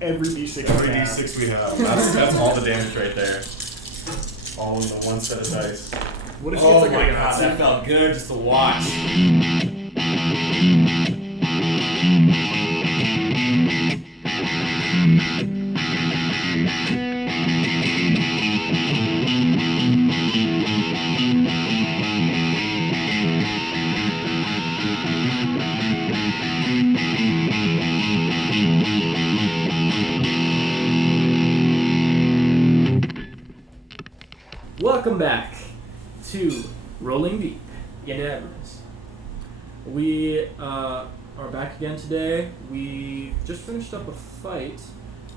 every d6 Every d6 we have. That's all the damage right there. All in the one set of dice. What if Oh it's my like god, that felt good just to watch. Welcome back to Rolling Deep into Avernus. We are back again today. We just finished up a fight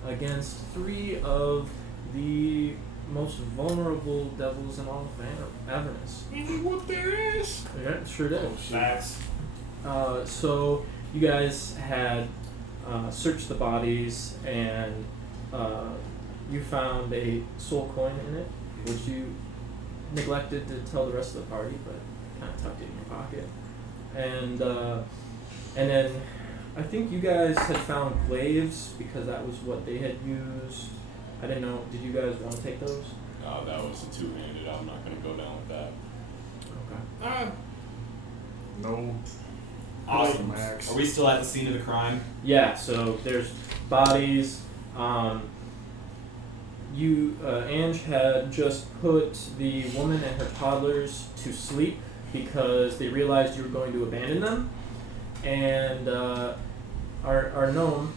against 3 of the most vulnerable devils in all of Avernus. What there is? Yeah, sure did. Facts. So you guys had searched the bodies and you found a soul coin in it, which you neglected to tell the rest of the party, but kind of tucked it in your pocket. And then I think you guys had found glaives because that was what they had used. I didn't know. Did you guys want to take those? No, that was a two-handed. I'm not going to go down with that. Okay. No. Awesome. Max. Are we still at the scene of the crime? Yeah. So there's bodies. Ange had just put the woman and her toddlers to sleep because they realized you were going to abandon them, and our gnome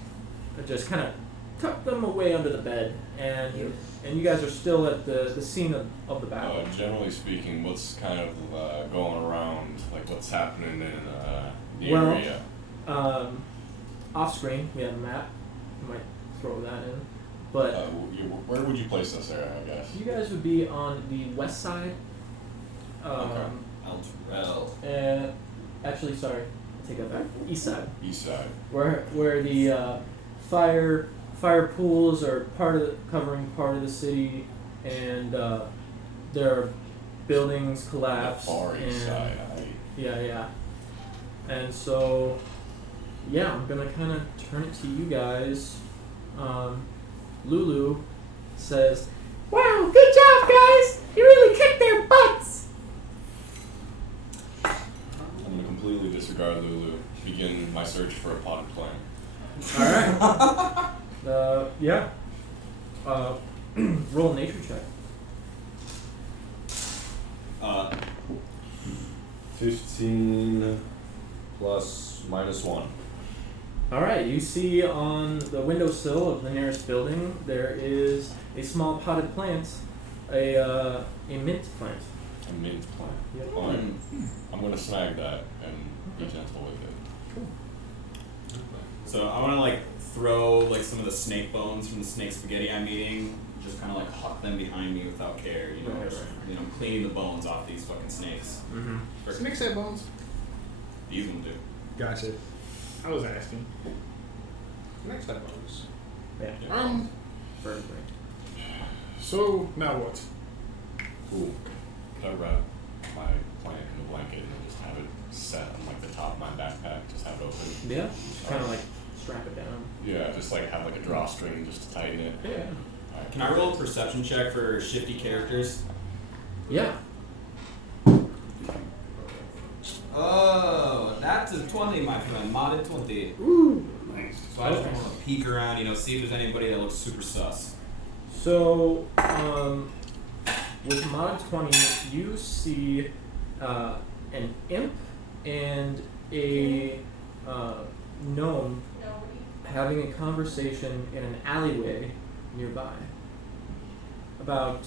just kind of tucked them away under the bed, and you guys are still at the scene of the battle. Generally speaking, what's kind of going around, like what's happening in the Well, area? Off screen, we have a map. You might throw that in. But Where would you place us there, I guess? you guys would be on the west side. Okay. Actually, sorry, I take that back. East side, East side. where the fire pools are covering part of the city, and there are buildings collapsed. The far east side. Yeah. And so, yeah, I'm gonna kind of turn it to you guys. Lulu says, "Wow, good job, guys! You really kicked their butts!" I'm going to completely disregard Lulu. Begin my search for a potted plant. Alright. Yeah. Roll a nature check. 15 plus -1. Alright, you see on the windowsill of the nearest building, there is a small potted plant, a mint plant. A mint plant. Yep. Fine. I'm going to snag that and be gentle with it. Cool. So I want to like throw like some of the snake bones from the snake spaghetti I'm eating, just kind of like huck them behind me without care, you know, Right. you know, cleaning the bones off these fucking snakes. Mm-hmm. Snakes have bones. These ones do. Gotcha. I was asking. Snakes have bones. Yeah. Vertebrae. So now what? Cool. Could I wrap my plant in a blanket and just have it set on like the top of my backpack, just have it open? Yeah. Kind of like strap it down. Yeah, just like have like a drawstring just to tighten it. Yeah. Alright. Can I roll a perception check for shifty characters? Yeah. Oh, that's a 20, my friend. Modded 20. Ooh. Nice. So I just Okay. want to peek around, you know, see if there's anybody that looks super sus. So, with mod 20, you see an imp and a gnome having a conversation in an alleyway nearby, about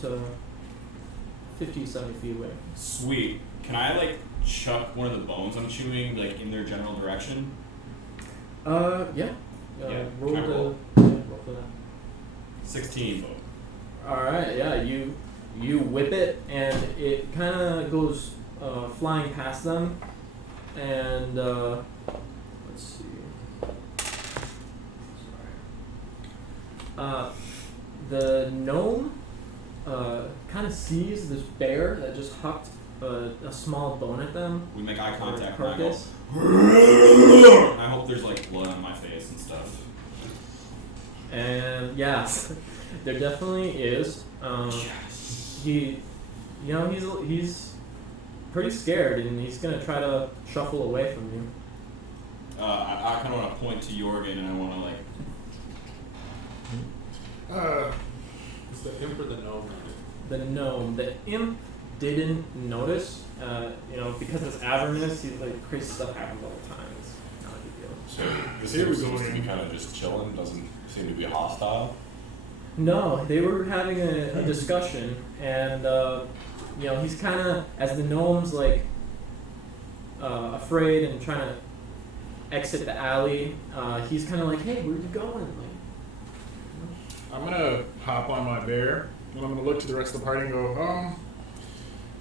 50, 70 feet away. Sweet. Can I, like, chuck one of the bones I'm chewing, like, in their general direction? Yeah. Yeah, Roll can I the. roll? Yeah, roll for that. 16. Alright, yeah, you whip it, and it kind of goes flying past them, and let's see. Sorry. The gnome kind of sees this bear that just hucked a small bone at them. We make eye contact and I go, Carcass. and I hope there's like blood on my face and stuff. And yeah, there definitely is. He, you know, he's pretty scared, and he's gonna try to shuffle away from you. I kind of want to point to Jorgen, and I want to like. Is the imp or the gnome? The gnome, the imp didn't notice. You know, because it's Avernus, he's like crazy stuff happens all the time. It's not a big deal. So this Here we seems go to be again. kind of just chilling. Doesn't seem to be hostile. No, they were having a discussion, and you know, he's kind of, as the gnome's like afraid and trying to exit the alley. He's kind of like, "Hey, where you going?" Like, I'm gonna hop on my bear, and I'm gonna look to the rest of the party and go,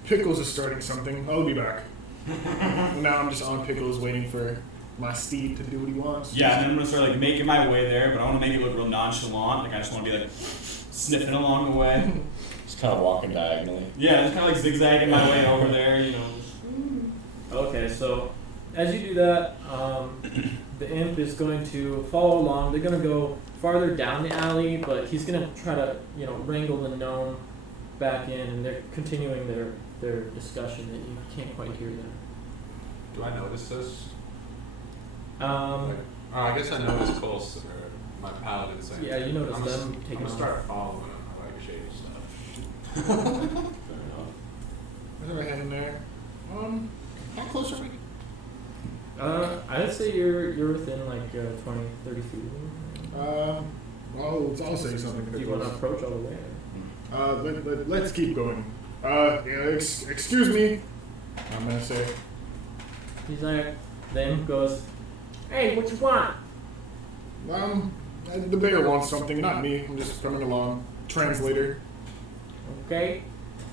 Pickles is starting something. I'll be back. And now I'm just on Pickles waiting for my steed to do what he wants. Yeah, and then I'm gonna start like making my way there, but I want to make it look real nonchalant. Like I just want to be like sniffing along the way. Just kind of walking diagonally. Yeah, just kind of like zigzagging my way over there, you know. okay, so as you do that, the imp is going to follow along. They're gonna go farther down the alley, but he's gonna try to, you know, wrangle the gnome back in, and they're continuing their discussion that you can't quite hear them. Do I notice this? Um, I guess I noticed Pulse or my paladin saying. Yeah, you notice I'm them I'm taking gonna off. start following them. I like shady stuff. Fair enough. Where's my head in there? How close are we? I'd say you're within like 20, 30 feet. I'll say something. Do you want to approach all the way? Let's keep going. Excuse me. I'm gonna say. He's like, the imp goes, "Hey, what you want?" The bear wants something, not me. I'm just coming along. Translator. Okay,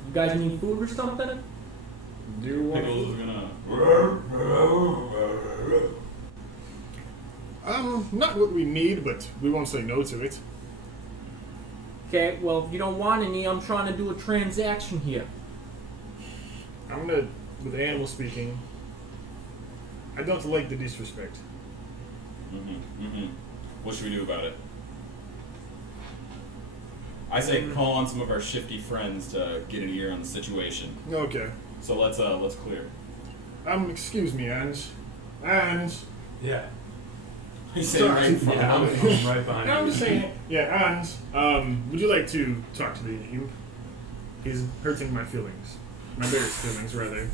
you guys need food or something? Do you want? Pickles is gonna. Not what we need, but we won't say no to it. Okay, well, if you don't want any, I'm trying to do a transaction here. I'm gonna, with animal speaking, I don't like the disrespect. What should we do about it? I say call on some of our shifty friends to get an ear on the situation. Okay. So let's clear. Excuse me, Ange. Ange. Yeah. You say right in front Yeah, of I'm him. right behind No, you. I'm just saying. Yeah, Ange. Would you like to talk to the imp? He's hurting my feelings. My bear's feelings, rather.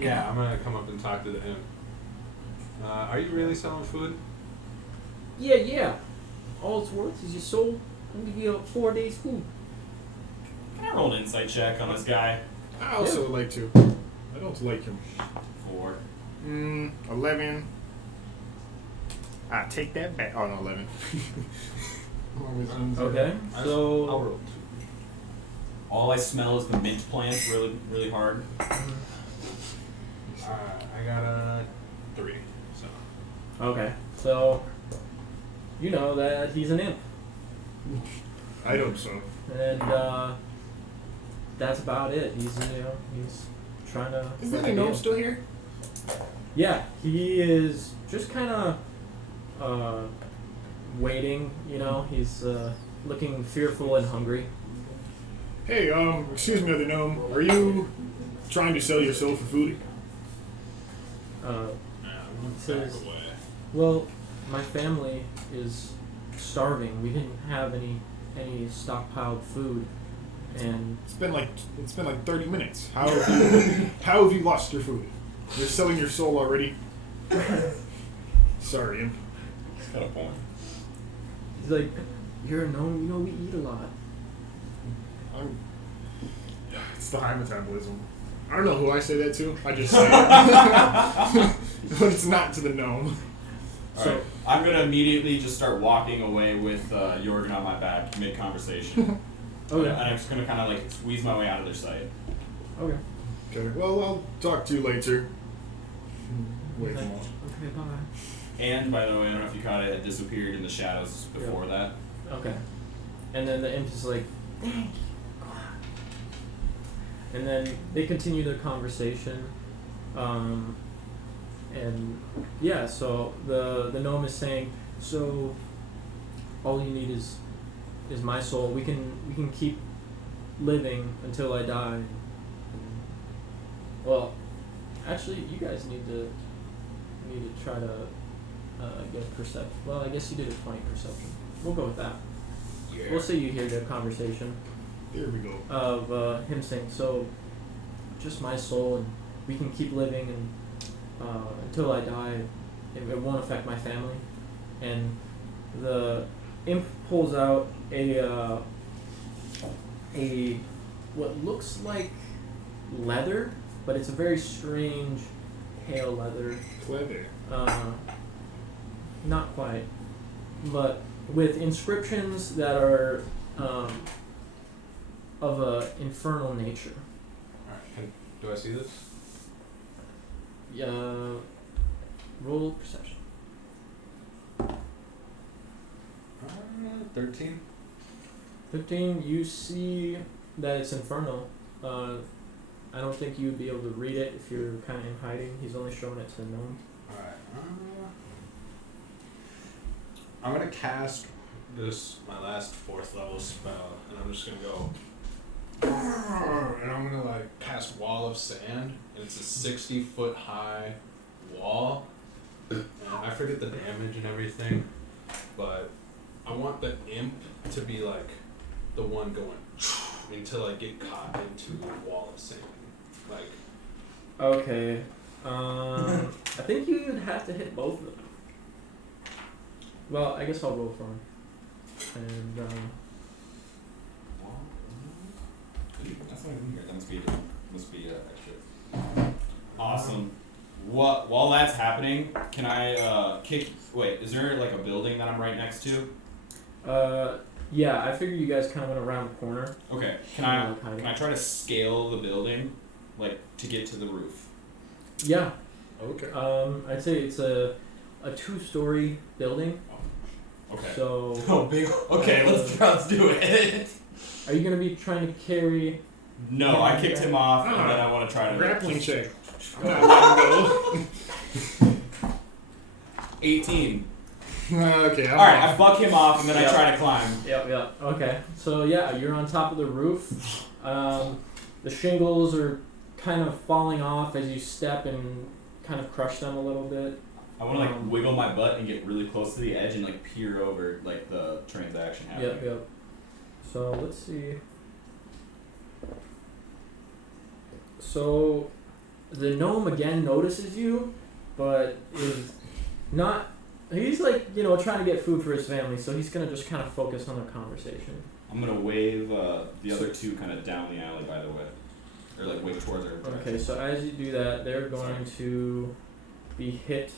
Yeah, I'm gonna come up and talk to the imp. Are you really selling food? Yeah. All it's worth is your soul. I'll give you 4 days food. Can I roll an insight check on this guy? I also like to. I don't like him. 4. 11. Take that back. Oh, no, 11. Okay, I'll so roll 2. All I smell is the mint plant, really, really hard. I got a 3. So. so you know that he's an imp, I hope so. and that's about it. He's trying to. Is that a gnome still here? Yeah, he is just kind of waiting. You know, he's looking fearful and hungry. Hey, excuse me, other gnome. Are you trying to sell your soul for food? Says, well, my family is starving. We didn't have any stockpiled food, and It's been like 30 minutes. How have you lost your food? You're selling your soul already? Sorry, imp. He's got a point. he's like, "You're a gnome. You know we eat a lot." It's the high metabolism. I don't know who I say that to. I just say it. But it's not to the gnome. Alright, I'm gonna immediately just start walking away with Jorgen on my back, mid conversation. Okay. And I'm just gonna kind of like squeeze my way out of their sight. Okay. Okay. Well, I'll talk to you later. Wait Okay. a moment. Okay. Bye. And by the way, I don't know if you caught it, had disappeared in the shadows before that. Okay. And then the imp is like, "Thank you. Go on." And then they continue their conversation. And yeah, so the gnome is saying, "So all you need is my soul. We can keep living until I die. Well, actually, you guys need to try to get perception. Well, I guess you did a 20 perception. We'll go with that. Yeah. We'll say you hear the conversation Here we go. of him saying, "So, just my soul, and we can keep living, and until I die, it won't affect my family." And the imp pulls out a what looks like leather, but it's a very strange pale leather. Clever. Not quite, but with inscriptions that are of a infernal nature. Alright, do I see this? Roll perception. 13. 15. You see that it's infernal. I don't think you'd be able to read it if you're kind of in hiding. He's only showing it to the gnome. Alright. I'm gonna cast this, my last 4th level spell, and I'm just gonna go. And I'm gonna like cast Wall of Sand, and it's a 60-foot high wall. And I forget the damage and everything, but I want the imp to be like the one going until I get caught into the Wall of Sand. Like. Okay. I think you'd have to hit both of them. Well, I guess I'll roll for him. And That's not even here. That must be extra. Awesome. While that's happening, can I kick? Wait, is there like a building that I'm right next to? yeah, I figured you guys kind of went around the corner. Okay. Can I try to scale the building, like to get to the roof? Yeah. Okay. I'd say it's a 2-story building. Okay. So. Oh, big. Okay, let's do it. Are you gonna be trying to carry? No, I kicked him off, and then I want to try to. Grappling check. I'm not letting go. 18. Okay. All right, I buck him off, and then I try to climb. Yep. Okay. So yeah, you're on top of the roof. The shingles are kind of falling off as you step and kind of crush them a little bit. I want to like wiggle my butt and get really close to the edge and like peer over like the transaction happening. Yep. So let's see. So the gnome again notices you, but is not. He's like, trying to get food for his family, so he's gonna just kind of focus on their conversation. I'm gonna wave the other two kind of down the alley, by the way, or like wave towards her. Okay, so as you do that, they're going to be hit.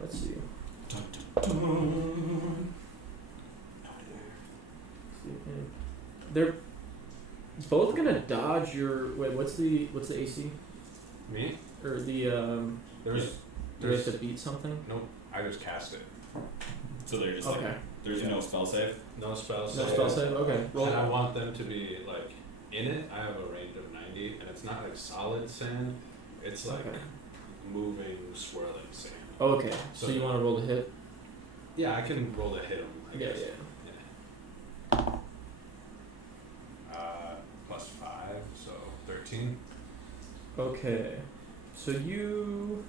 Let's see. They're both gonna dodge your. Wait, what's the AC? Me? Or the Do they have to beat something? Nope. I just cast it. So they're just Okay. like, there's no spell save. No spell No save. spell save. Okay. Roll. And I want them to be like in it. I have a range of 90, and it's not like solid sand. It's like Okay. moving, swirling sand. Okay. So you want to roll the hit? Yeah, I can roll to hit them. I guess. +5, so 13. Okay. So you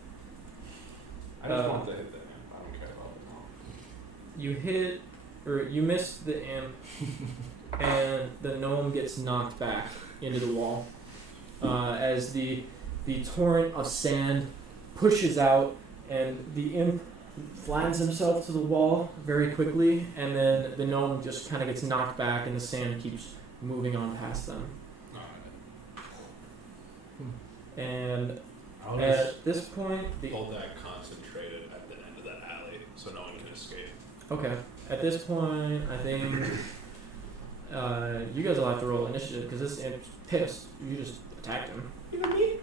I just want to hit the imp. I don't care about the gnome. you hit or you miss the imp, and the gnome gets knocked back into the wall as the torrent of sand pushes out, and the imp flattens himself to the wall very quickly, and then the gnome just kind of gets knocked back, and the sand keeps moving on past them. And I'll at this point, hold that concentrated at the end of that alley so no one can escape. okay. At this point, I think you guys will have to roll initiative because this imp's pissed. You just attacked him. Even me?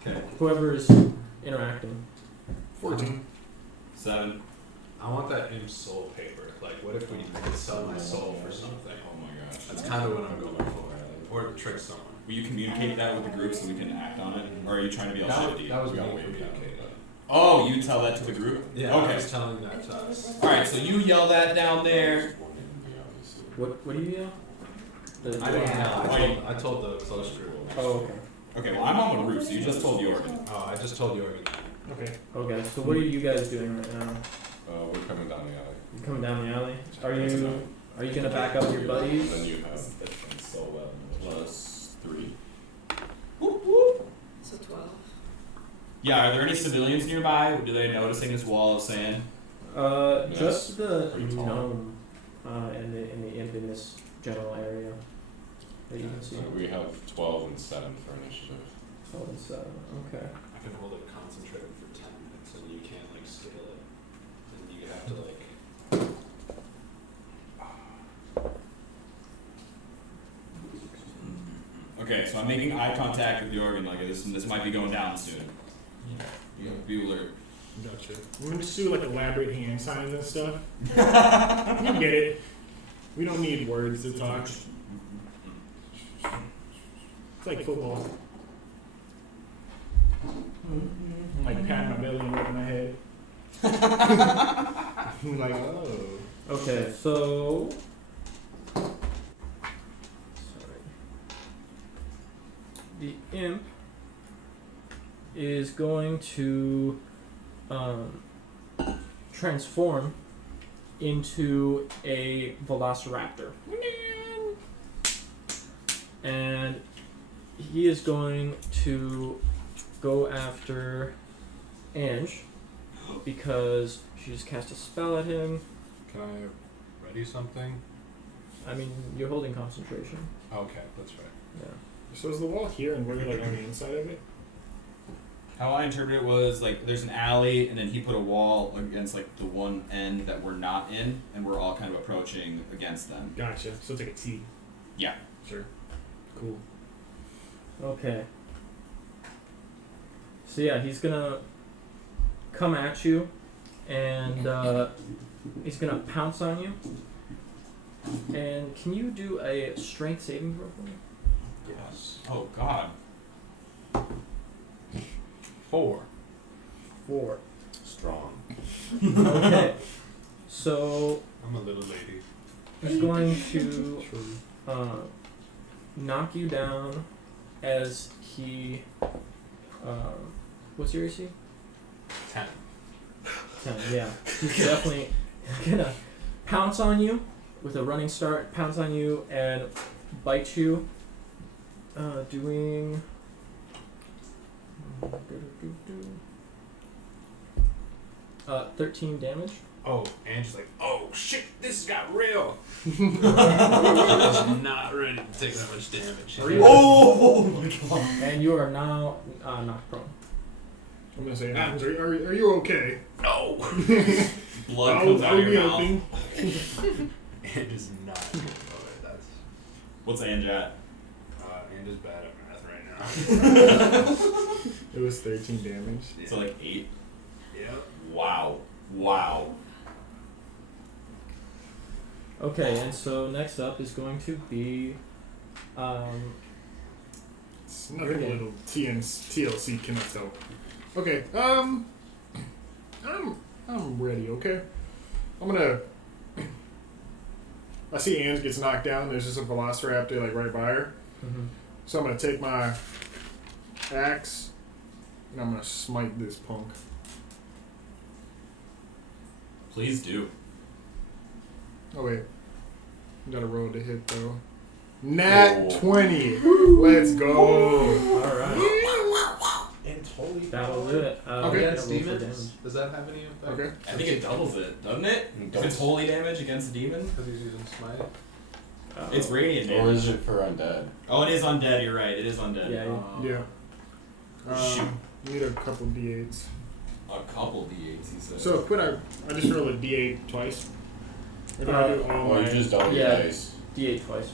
Okay. Whoever is interacting. 14. 7. I want that imp soul paper. Like, what if we could sell my soul for something? Oh my gosh. That's kind of what I'm going for. Or trick someone. Will you communicate that with the group so we can act on it? Or are you trying to be all shifty? That was We me gotta wait. communicating. Oh, you tell that to the group? Yeah, I Okay. was telling that to us. Alright, so you yell that down there. What do you yell? I didn't Wow. know. I told the close crew. Oh, okay. Okay, well, I'm on the roof, so you just told Jorgen. Oh, I just told Jorgen. Okay. Okay, so what are you guys doing right now? We're coming down the alley. You coming down the alley? Are you gonna back up your buddies? Then you have So well. plus 3. Whoop, whoop. So 12. Yeah, are there any civilians nearby? Do they noticing this wall of sand? Just the Pretty tall. gnome, and the imp in this general area that you can see. So we have 12 and 7 for initiative. 12 and 7. Okay. I can hold it concentrated for 10 minutes, and you can't like scale it. And you have to like. Okay, so I'm making eye contact with Jorgen. Like this might be going down soon. You have to be alert. Gotcha. I'm gonna just do like elaborate hand signs and stuff. You get it. We don't need words to talk. It's like football. I'm like patting my belly and rubbing my head. I'm like, oh. Okay, so. Sorry. The imp is going to transform into a velociraptor. And he is going to go after Ange because she just cast a spell at him. Can I ready something? I mean, you're holding concentration. Okay, that's right. Yeah. So is the wall here and we're like on the inside of it? How I interpret it was like there's an alley, and then he put a wall against like the one end that we're not in, and we're all kind of approaching against them. Gotcha. So it's like a T. Yeah. Sure. Cool. Okay. So yeah, he's gonna come at you, and he's gonna pounce on you. And can you do a strength saving throw for me? Yes. Oh God. 4. 4. Strong. Okay. So I'm a little lady. he's going to knock you down as he. What's your AC? 10. 10. Yeah. He's definitely gonna pounce on you with a running start. Pounce on you and bite you. Doing. 13 damage. Oh, Ange's like, oh shit, this got real. I'm not ready to take that much damage. Oh my God. And you are now knocked prone. I'm gonna say, Adams, are you okay? No. Blood comes out of your mouth. Ange is not good about it. That's. What's Ange at? Ange is bad at math right now. It was 13 damage. So like 8. Yep. Wow. Wow. Okay, and so next up is going to be It's nothing a little TLC cannot help. Okay, I'm ready, okay? I'm gonna I see Ange gets knocked down, there's just a velociraptor like right by her. mhm. So I'm gonna take my axe and I'm gonna smite this punk. Please do. Oh wait. Got a roll to hit though. Nat Oh. 20. Let's go. Alright. And totally. That'll do it. Okay. Against demons. Does that have any effect? Okay. I think it doubles it, doesn't it? If it's holy damage against the demon. Because he's using smite. It's radiant Or damage. is it for undead? Oh, it is undead. You're right. It is undead. Yeah. Yeah. Shoot. You need a couple d8s. A couple d8s. He said. So I just roll a d8 twice. Or do I do all Or my? you just double your yeah. dice? D8 twice.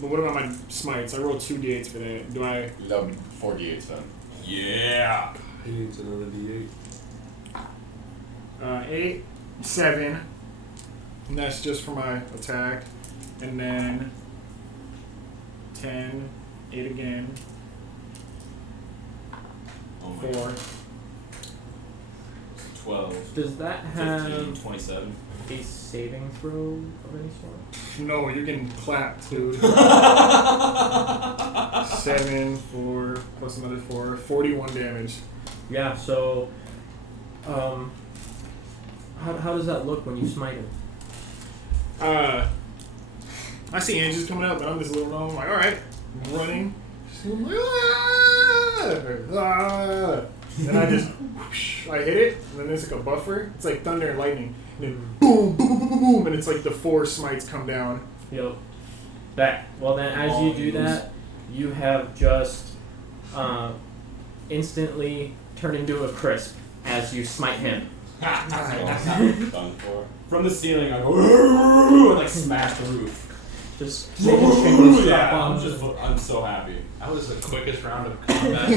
But what about my smites? I rolled 2 d8s for that. Do I? That would be 4 d8s then. Yeah. He needs another d8. 8, 7. And that's just for my attack. And then 10, 8 again, Oh my 4. God. 12, Does that 15, have 27. a saving throw of any sort? No, you're getting clapped, dude. 7, 4, plus another 4, 41 damage. Yeah. So, how does that look when you smite him? I see Angie's coming up, and I'm just little gnome. I'm like, alright, I'm running. I'm like, ah! And I just, whoosh, I hit it, and then there's like a buffer. It's like thunder and lightning. And then boom, boom, boom, boom, boom, boom, and it's like the 4 smites come down. Yep. That. Well, then, as you do that, you have just instantly turned into a crisp as you smite him. Done for. From the ceiling, I go and like smash the roof. Just make his fingers drop Yeah, on. I'm so happy. That was the quickest round of combat.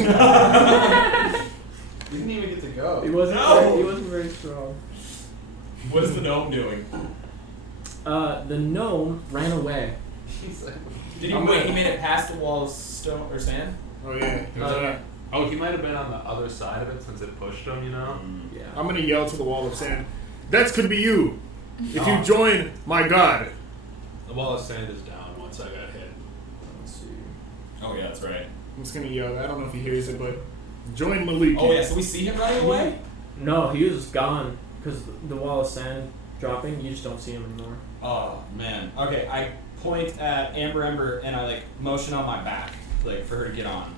You didn't even get to go. He wasn't. No! He wasn't very strong. What is the gnome doing? The gnome ran away. He's like, Did he wait? He made it past the wall of stone or sand? Oh, yeah. oh, he might have been on the other side of it since it pushed him, you know? Yeah. I'm going to yell to the wall of sand, that could be you. If Oh. you join my god. The wall of sand is down once I got hit. Let's see. Oh yeah, that's right. I'm just going to yell. I don't know if he hears it, but join Malik. Oh yeah, so we see him running away? No, he was gone because the wall of sand dropping. You just don't see him anymore. Oh man. Okay, I point at Amber and I like motion on my back, like for her to get on.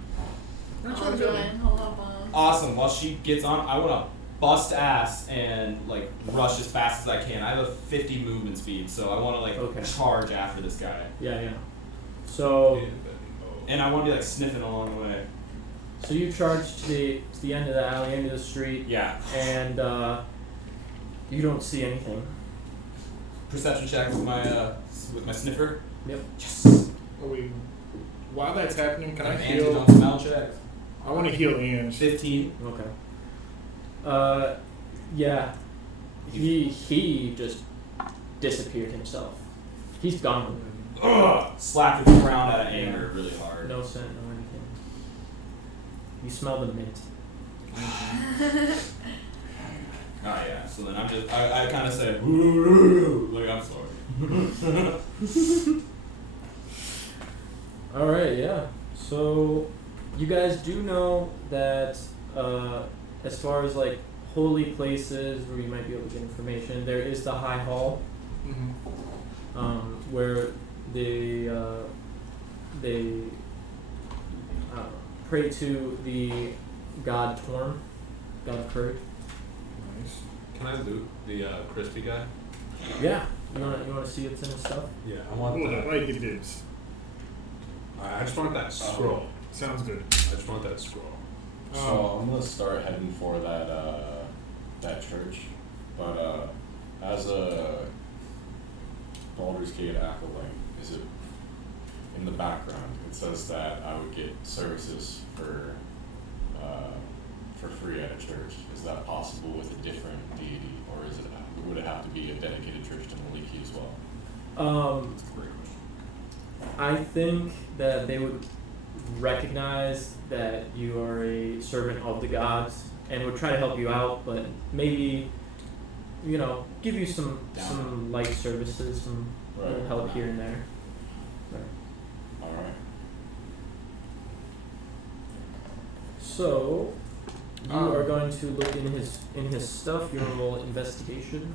I'll join. Hold up on. Awesome. While she gets on, I wanna bust ass and like rush as fast as I can. I have a 50 movement speed, so I wanna like Okay. charge after this guy. Yeah, yeah. So, And I wanna be like sniffing along the way. so you charge to the end of the alley, end of the street, Yeah. and you don't see anything. Perception check with my sniffer. Yep. Yes. Oh, wait. While that's happening, can I Angie, heal? don't smell check. I want to heal Ange. 15. Okay. Yeah. He just disappeared himself. He's gone. Ugh! Slapped the ground out of anger really hard. No scent, no anything. You smell the mint. Oh yeah. So then I kind of say, like I'm sorry. All right, yeah. So you guys do know that as far as like holy places where you might be able to get information, there is the High Hall, where they pray to the god Torm, god of courage. Nice. Can I loot the crispy guy? Yeah. You wanna see what's in his stuff? Yeah, I want Ooh, that. I like the dibs. I just want that scroll. Sounds good. I just want that scroll. So I'm gonna start heading for that that church, but as a Baldur's Gate acolyte, is it in the background? It says that I would get services for free at a church. Is that possible with a different deity, or would it have to be a dedicated church to Maliki as well? That's a great question. I think that they would recognize that you are a servant of the gods and would try to help you out, but maybe, give you some light services, some little help here and there. All right. So, you are going to look in his stuff. You're gonna roll investigation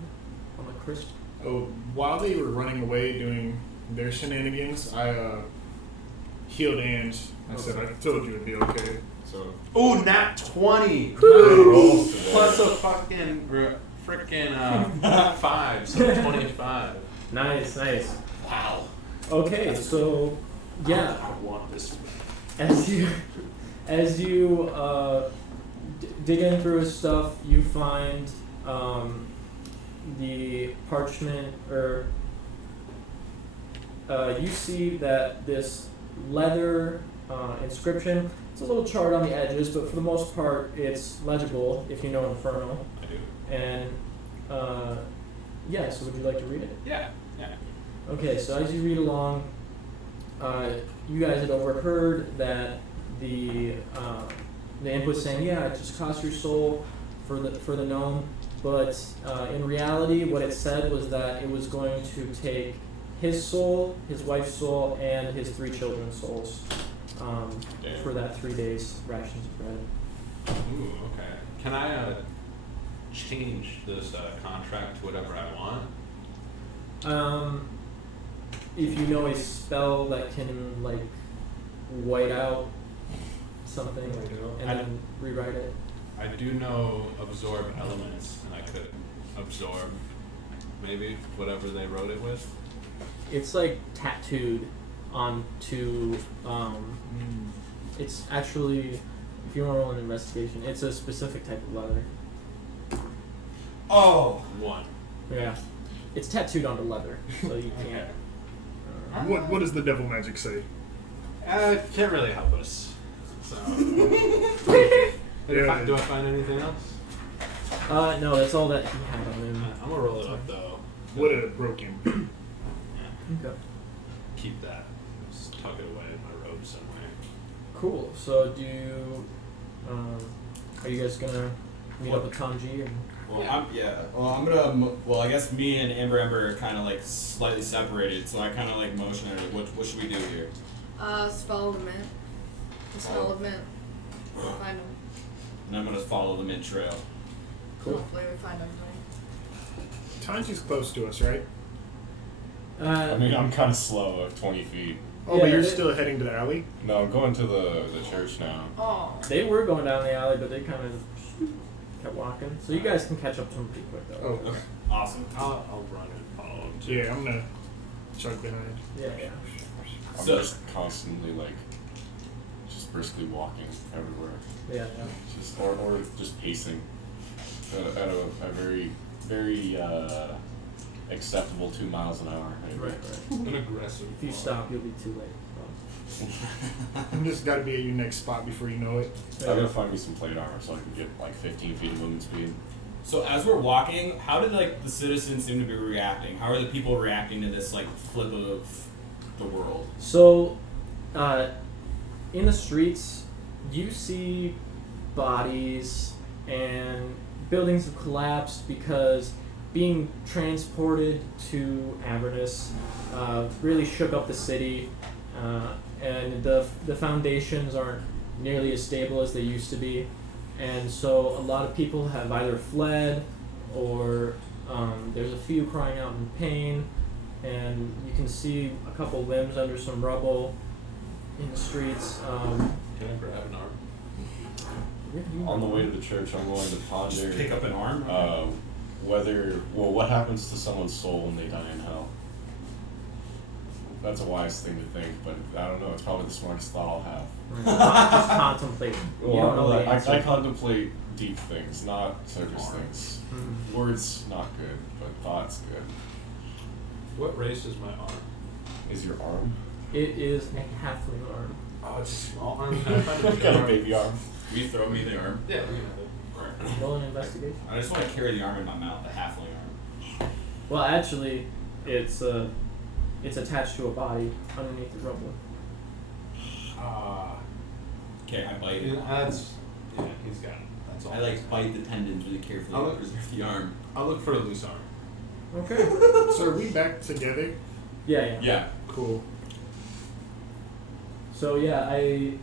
on the crisp. Oh, while they were running away doing their shenanigans, I healed Ange. I said, I told you it'd be okay. So. Ooh, nat 20! Rolls today. Plus a fucking frickin' 5, so 25. Nice. Wow. Okay, so yeah. I want this. As you dig in through his stuff, you find the parchment, or you see that this leather inscription. It's a little charred on the edges, but for the most part, it's legible if you know Infernal. I do. And so would you like to read it? Yeah. Okay, so as you read along, you guys had overheard that the imp was saying, "Yeah, it just cost your soul for the gnome. but in reality, what it said was that it was going to take his soul, his wife's soul, and his 3 children's souls Damn. for that 3 days rations of bread. Ooh, okay. Can I change this contract to whatever I want? If you know a spell that can like white out something and then rewrite it. I do know absorb elements, and I could absorb maybe whatever they wrote it with. It's like tattooed onto. It's actually, if you want to roll an investigation, it's a specific type of leather. Oh! 1. Yeah, it's tattooed onto leather, so you can't. What does the devil magic say? Can't really help us. So. Yeah. Do I find anything else? No, that's all that he had on him. I'm gonna roll it up though. What a broken. Okay. Keep that. Just tuck it away in my robe somewhere. Cool. So do you, are you guys gonna meet up with Tom G or? Well, I'm gonna. Well, I guess me and Ember are kind of like slightly separated, so I kind of like motion her. What should we do here? Just follow the mint. The smell of mint. We'll find them. And I'm gonna follow the mint trail. Cool. Hopefully we find everybody. Tanji's close to us, right? I mean, I'm kind of slow of 20 feet. Oh, Yeah, but you're they- still heading to the alley? No, I'm going to the church now. Oh. They were going down the alley, but they kind of kept walking. So you guys can catch up to them pretty quick though. Oh, Okay. Awesome. I'll run and follow him too. yeah, I'm gonna chug behind. Yeah. I'm So- just constantly like, just briskly walking everywhere. Yeah. Just or just pacing at a very very acceptable 2 miles an hour. Maybe. Right. An aggressive. If you stop, you'll be too late. And this got to be at your next spot before you know it. I gotta find me some plate armor so I can get like 15 feet of movement speed. So as we're walking, how did like the citizens seem to be reacting? How are the people reacting to this like flip of the world? So, in the streets, you see bodies and buildings have collapsed because being transported to Avernus really shook up the city, and the foundations aren't nearly as stable as they used to be, and so a lot of people have either fled or there's a few crying out in pain, and you can see a couple limbs under some rubble in the streets. Can I grab an arm? On the way to the church, I'm going to ponder Just pick up an arm. what happens to someone's soul when they die in hell. That's a wise thing to think, but I don't know. It's probably the smartest thought I'll have. Just contemplate. You don't know the answer. I contemplate deep things, not surface things. Mhm. Words not good, but thoughts good. What race is my arm? Is your arm? It is a halfling arm. Oh, it's a small arm. Can I find I've got a baby arm. Will you throw me the arm? Yeah, we can have it. Roll an investigation. I just want to carry the arm in my mouth, the halfling arm. Well, actually, it's attached to a body underneath the rubble. Okay, I bite it. He's got it. That's all. I like bite the tendons really carefully I'll to look- preserve the arm. I'll look for a loose arm. Okay. So are we back together? Yeah. Yeah. Cool. So yeah, I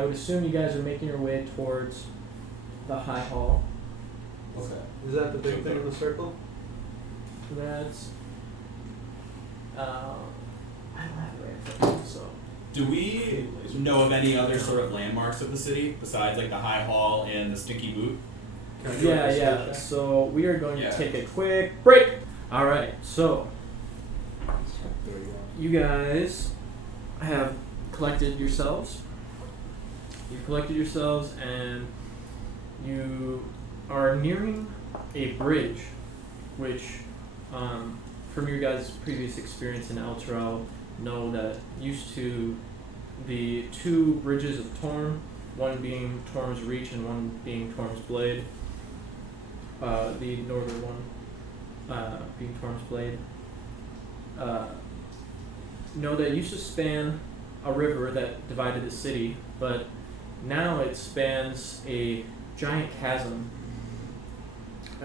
would assume you guys are making your way towards the High Hall. What's that? Is that the big thing in the circle? That's I don't have it right in front of me, so. Do we know of any other sort of landmarks of the city besides like the High Hall and the Stinky Boot? Yeah. So we are going Yeah. to take a quick break. All right. So you guys have collected yourselves. You've collected yourselves, and you are nearing a bridge, which, from your guys' previous experience in El Terrell, know that used to be 2 bridges of Torm, one being Torm's Reach and one being Torm's Blade. The northern one being Torm's Blade. Know that it used to span a river that divided the city, but now it spans a giant chasm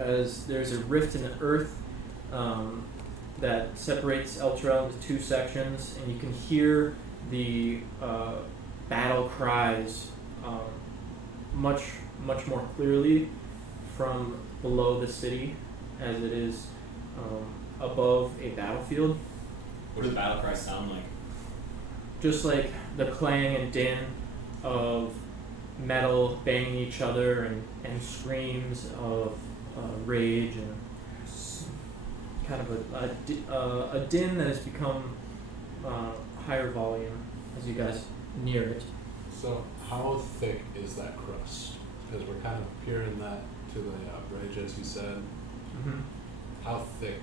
as there's a rift in the earth that separates Elturel into two sections, and you can hear the battle cries much more clearly from below the city, as it is above a battlefield. What does battle cry sound like? Just like the clang and din of metal banging each other, and screams of rage, and kind of a din that has become higher volume as you guys near it. So how thick is that crust? Because we're kind of peering that to the bridge, as you said. Mm-hmm. How thick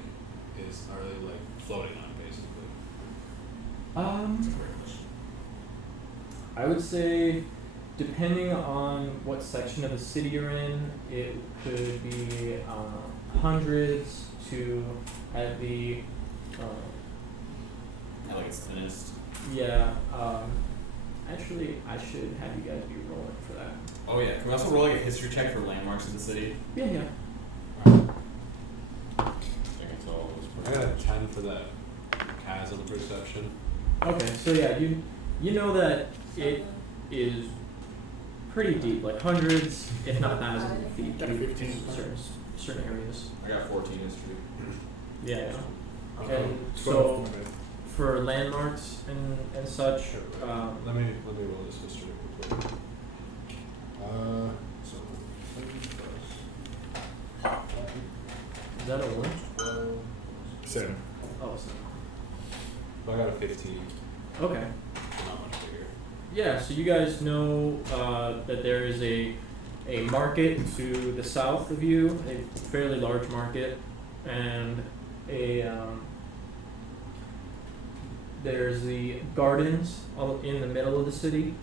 are they like floating on, basically? I would say, depending on what section of the city you're in, it could be hundreds to at the At like its thinnest. yeah. Actually, I should have you guys be rolling for that. Oh yeah. Can we also roll like a history check for landmarks in the city? Yeah, yeah. I can tell I got a 10 for that chasm perception. Okay, so yeah, you know that it is pretty deep, like hundreds, if not thousands of feet Got a deep 15. in certain areas. I got 14 history. Yeah. Um, And It's so going off my bed. for landmarks and such, let me roll this history quickly. So is that a one? 12. 7. Oh, it's I got a 15. not. Okay. Not much bigger. Yeah, so you guys know that there is a market to the south of you, a fairly large market, and there's the gardens all in the middle of the city,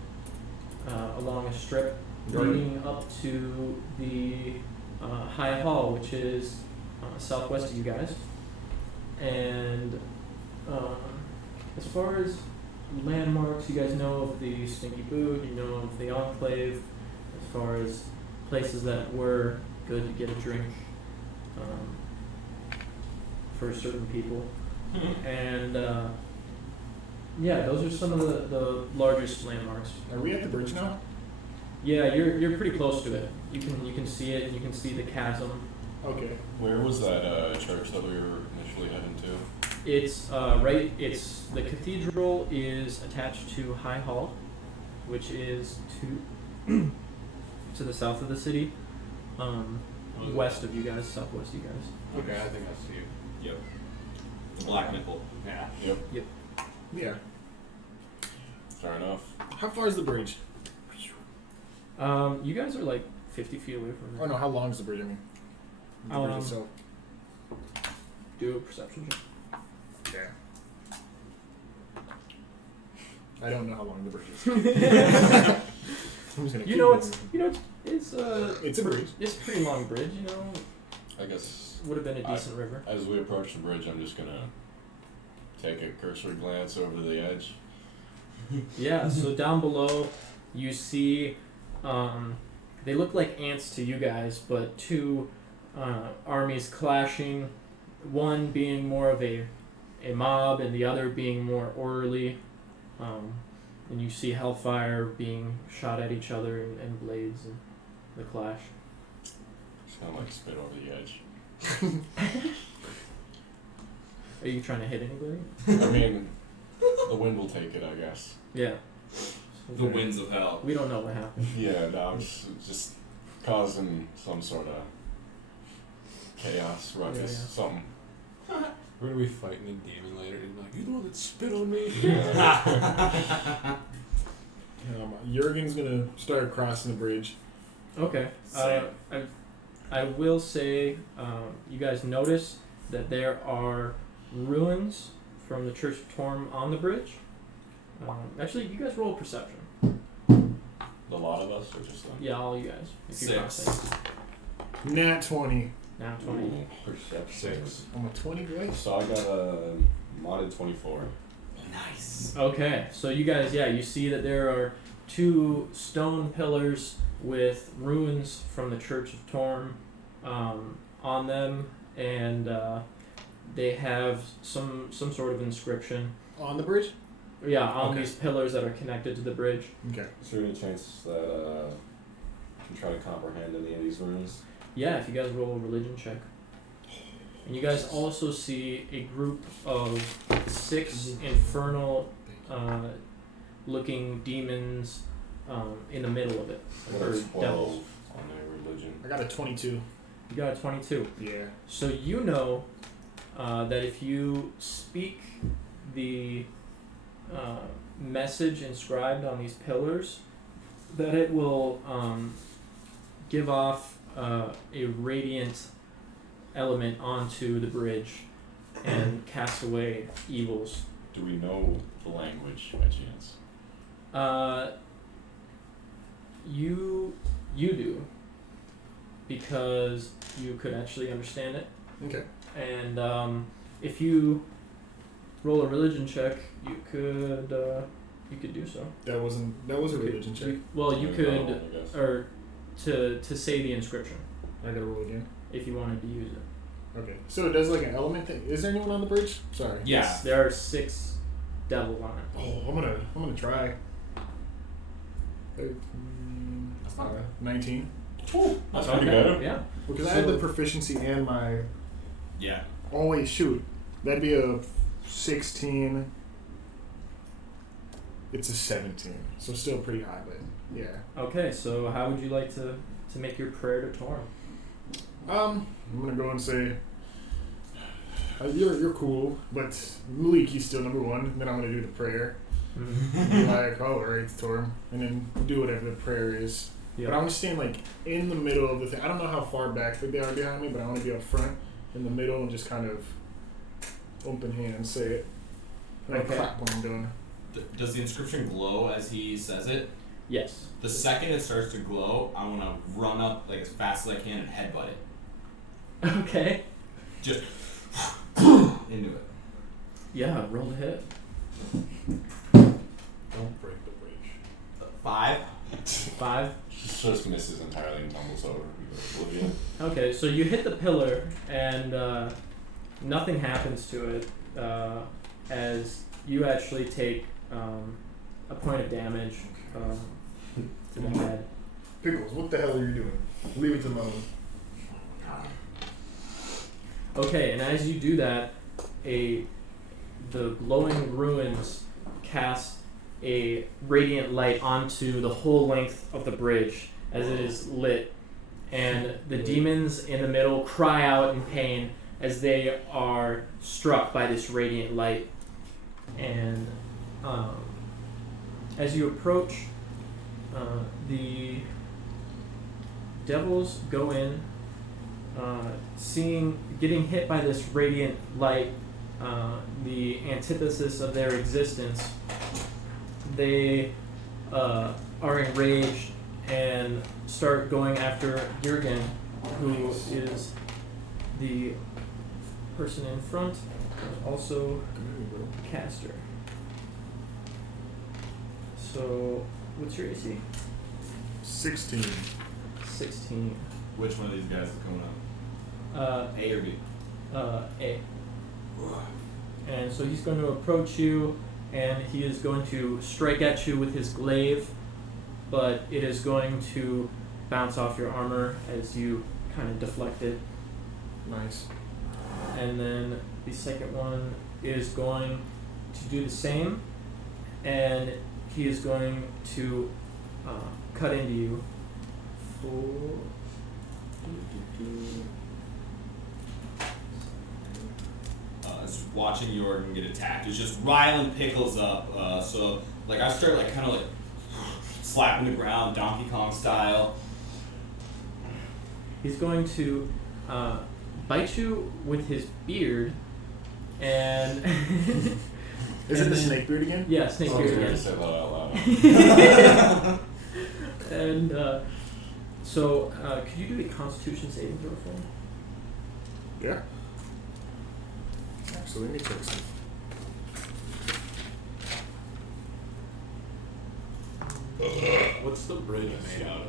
along a strip leading up to the High Hall, which is southwest of you guys. And as far as landmarks, you guys know of the Stinky Boot, you know of the Enclave, as far as places that were good to get a drink for certain people. And yeah, those are some of the largest landmarks. Are we at the bridge now? Yeah, you're pretty close to it. You can see it, and you can see the chasm. Okay. Where was that church that we were initially heading to? It's it's the cathedral is attached to High Hall, which is to the south of the city, west of you guys, southwest of you guys. Okay, I think I see you. Yep. The black nipple. Yeah. Yep. Yeah. Fair enough. How far is the bridge? You guys are like 50 feet away from it. Oh no, how long is the bridge? I mean, the bridge itself. Do a perception check. Yeah. I don't know how long the bridge is. I'm just gonna You keep know going. it's It's a bridge. It's a pretty long bridge. You know, I guess would have been a decent river. as we approach the bridge, I'm just gonna take a cursory glance over the edge. Yeah. So down below, you see, they look like ants to you guys, but two armies clashing. One being more of a mob, and the other being more orderly. And you see hellfire being shot at each other, and blades, and the clash. Just kind of like spit over the edge. Are you trying to hit anybody? I mean, the wind will take it, I guess. Yeah. The winds of hell. We don't know what happened. Yeah, no, I'm just causing some sort of chaos, ruckus, Yeah. something. We're gonna be fighting a demon later, and like, you the one that spit on me? Jurgen's gonna start crossing the bridge. Okay. I will say, you guys notice that there are ruins from the Church of Torm on the bridge. Actually, you guys roll perception. A lot of us, or just them? Yeah, all you guys. If you're 6. crossing. Nat 20. Now 20. Ooh, perception. 6. I'm a 20 boy. So I got a modded 24. Nice. Okay, so you guys, yeah, you see that there are two stone pillars with runes from the Church of Torm on them, and they have some sort of inscription. On the bridge? Yeah, on Okay. these pillars that are connected to the bridge. Okay. Is there any chance that you can try to comprehend any of these runes? Yeah, if you guys roll a religion check. And you guys also see a group of 6 infernal looking demons in the middle of it. I got Or a 12 devils. on a religion. I got a 22. You got a 22. Yeah. So you know that if you speak the message inscribed on these pillars, that it will give off a radiant element onto the bridge and cast away evils. Do we know the language by chance? You do, because you could actually understand it. Okay. And if you roll a religion check, you could do so. That was a religion check. Well, you Maybe could, not, I guess. or to say the inscription I gotta roll again. if you wanted to use it. Okay. So it does like an element thing. Is there anyone on the bridge? Sorry. Yeah. There are 6 devils on it. Oh, I'm gonna try. 19. That's Okay. pretty good. Yeah. Because I had the proficiency and my. Yeah. Oh wait, shoot. That'd be a 16. It's a 17. So still pretty high, but yeah. Okay, so how would you like to make your prayer to Torm? I'm gonna go and say, you're cool, but Maliki's still number 1. And then I'm gonna do the prayer. Be like, oh, alright, Torm, and then do whatever the prayer is. Yeah. But I'm gonna stand like in the middle of the thing. I don't know how far back they are behind me, but I want to be up front, in the middle, and just kind of open hand say it. And Okay. I clap when I'm done. Does the inscription glow as he says it? Yes. The second it starts to glow, I want to run up like as fast as I can and headbutt it. Okay. Just into it. Yeah, roll to hit. Don't break the bridge. 5. 5. Just misses entirely and tumbles over. Oblivion. Okay, so you hit the pillar and nothing happens to it as you actually take a point of damage to the head. Pickles, what the hell are you doing? Leave it alone. Okay, and as you do that, the glowing ruins cast a radiant light onto the whole length of the bridge as it is lit, and the demons in the middle cry out in pain as they are struck by this radiant light. And as you approach, the devils go in, getting hit by this radiant light, the antithesis of their existence. They are enraged and start going after Jurgen, who is the person in front, also caster. So, what's your AC? 16. 16. Which one of these guys is coming up? A or B? A. And so he's going to approach you, and he is going to strike at you with his glaive, but it is going to bounce off your armor as you kind of deflect it. Nice. And then the second one is going to do the same, and he is going to cut into you for... It's watching Jordan get attacked. It's just riling Pickles up. So like I start like kind of like slapping the ground, Donkey Kong style. He's going to bite you with his beard, and Is it the snake beard again? yeah, snake Oh, beard I again. said that out loud. And so, could you do a Constitution saving throw for me? Yeah. Actually, let me check some. What's the bridge made out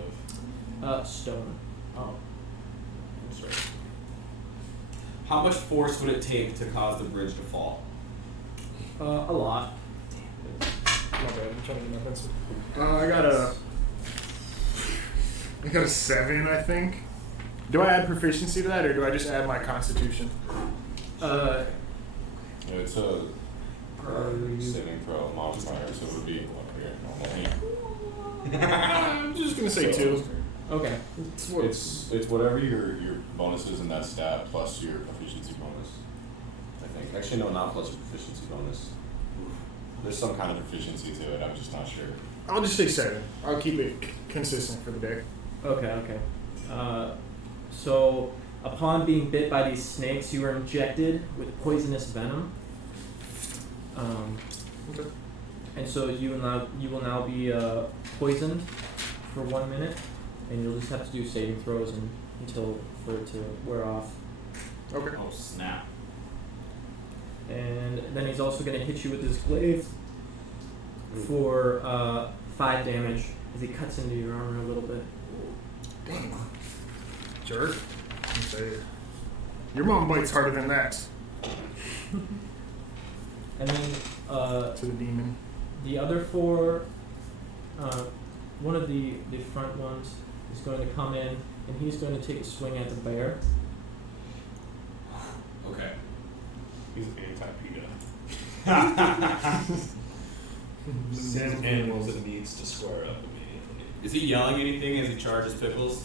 of? Stone. Oh. I'm sorry. How much force would it take to cause the bridge to fall? A lot. My bad. I'm trying to get my pencil. I got a 7, I think. Do I add proficiency to that, or do I just add my constitution? It's a saving throw modifier, so it would be what your normal. I'm just gonna say So 2. Okay. It's whatever your bonus is in that stat plus your proficiency bonus. I think. Actually, no, not plus your proficiency bonus. There's some kind of proficiency to it. I'm just not sure. I'll just say 7. I'll keep it consistent for the day. Okay. So, upon being bit by these snakes, you were injected with poisonous venom. Okay. And so you will now be poisoned for 1 minute, and you'll just have to do saving throws until for it to wear off. Okay. Oh snap! And then he's also going to hit you with his glaive for 5 damage as he cuts into your armor a little bit. Dang. Jerk. I'm saying. Your mom bites harder than that. And then To the demon. the other 4, one of the front ones is going to come in, and he's going to take a swing at the bear. Okay. He's anti-PETA. Same animals it needs to square up immediately. Is he yelling anything as he charges Pickles?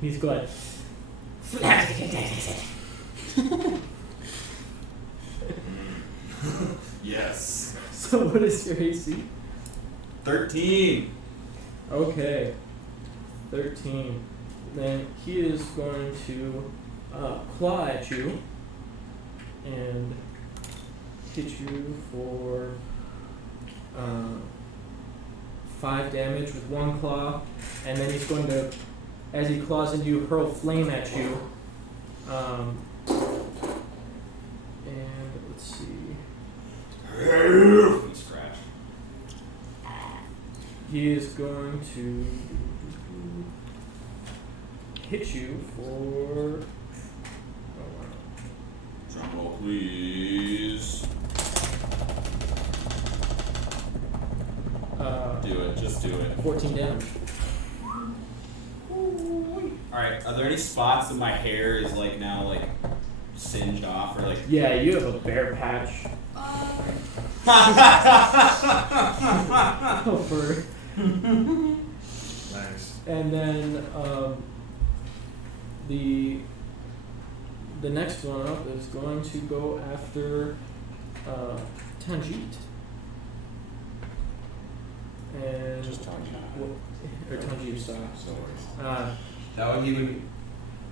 He's going. Yes. So what is your AC? 13. Okay. 13. Then he is going to claw at you and hit you for 5 damage with 1 claw, and then he's going to, as he claws into you, hurl flame at you. And let's see. Scratch. He is going to hit you for. Drum roll, please. Do it. Just do it. 14 damage. Alright, are there any spots that my hair is like now like singed off or like Yeah, you have a bear patch. Over. Nice. And then the next one up is going to go after Tanjit. And Just telling you. or Tanjit, sorry. So that would even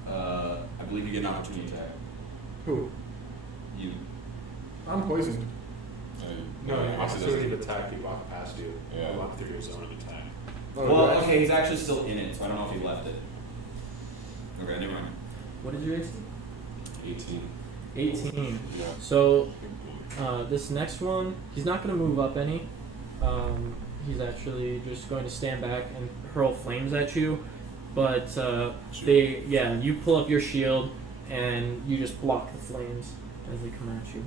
I believe you get an opportunity attack. Who? You I'm poisoned. No, I guess it opportunity doesn't- to attack, you walk past you. Yeah. Walk through your zone of attack. Oh, well, do I- okay, he's actually still in it, so I don't know if he left it. Okay, never mind. What is your AC? 18. 18. Yeah. So this next one, he's not going to move up any. He's actually just going to stand back and hurl flames at you. But you pull up your shield and you just block the flames as they come at you.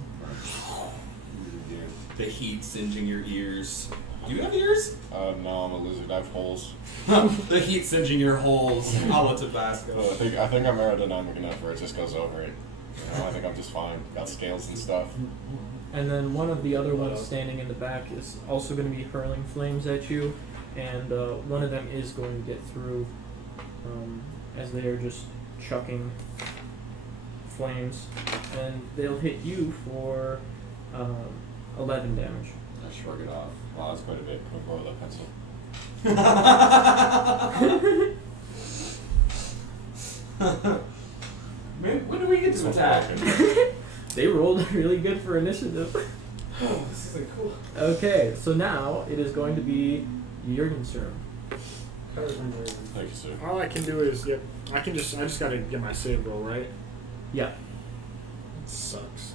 The heat singeing your ears. Do you have ears? No, I'm a lizard. I have holes. The heat singeing your holes. A la Tabasco. But I think I'm aerodynamic enough where it just goes over it. You know, I think I'm just fine. Got scales and stuff. And then one of the other ones standing in the back is also going to be hurling flames at you. And one of them is going to get through as they are just chucking flames. And they'll hit you for 11 damage. I shrug it off. Wow, that's quite a bit. Can we borrow that pencil? Man, when do we get to attack? They rolled really good for initiative. Oh, this is like cool. Okay, so now it is going to be Jurgen's turn. Thank you, sir. All I can do is, I just gotta get my save roll, right? Yeah. It sucks.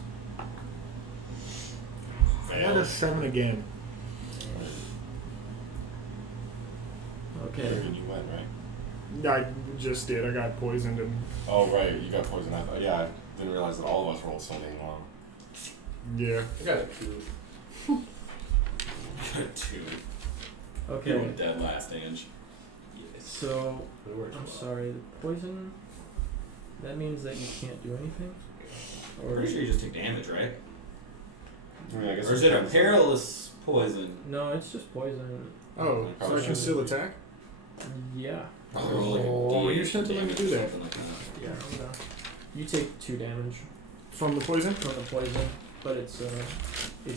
I got a 7 again. Okay. And you went, right? I just did. I got poisoned and Oh, right. You got poison. I thought, yeah. Didn't realize that all of us rolled so dang long. Yeah. I got a 2. Dude. You Okay. went dead last, Ange. So It works I'm well. sorry. The poison. That means that you can't do anything. I'm pretty sure you just take damage, right? I mean, I guess Or is it a depends on- perilous poison? No, it's just poison. Oh, so I can still attack? Yeah. Roll like a Oh, you're D8 supposed to let me damage do or that. something like that. Yeah. I'm gonna- You take 2 damage From the poison? from the poison, but it's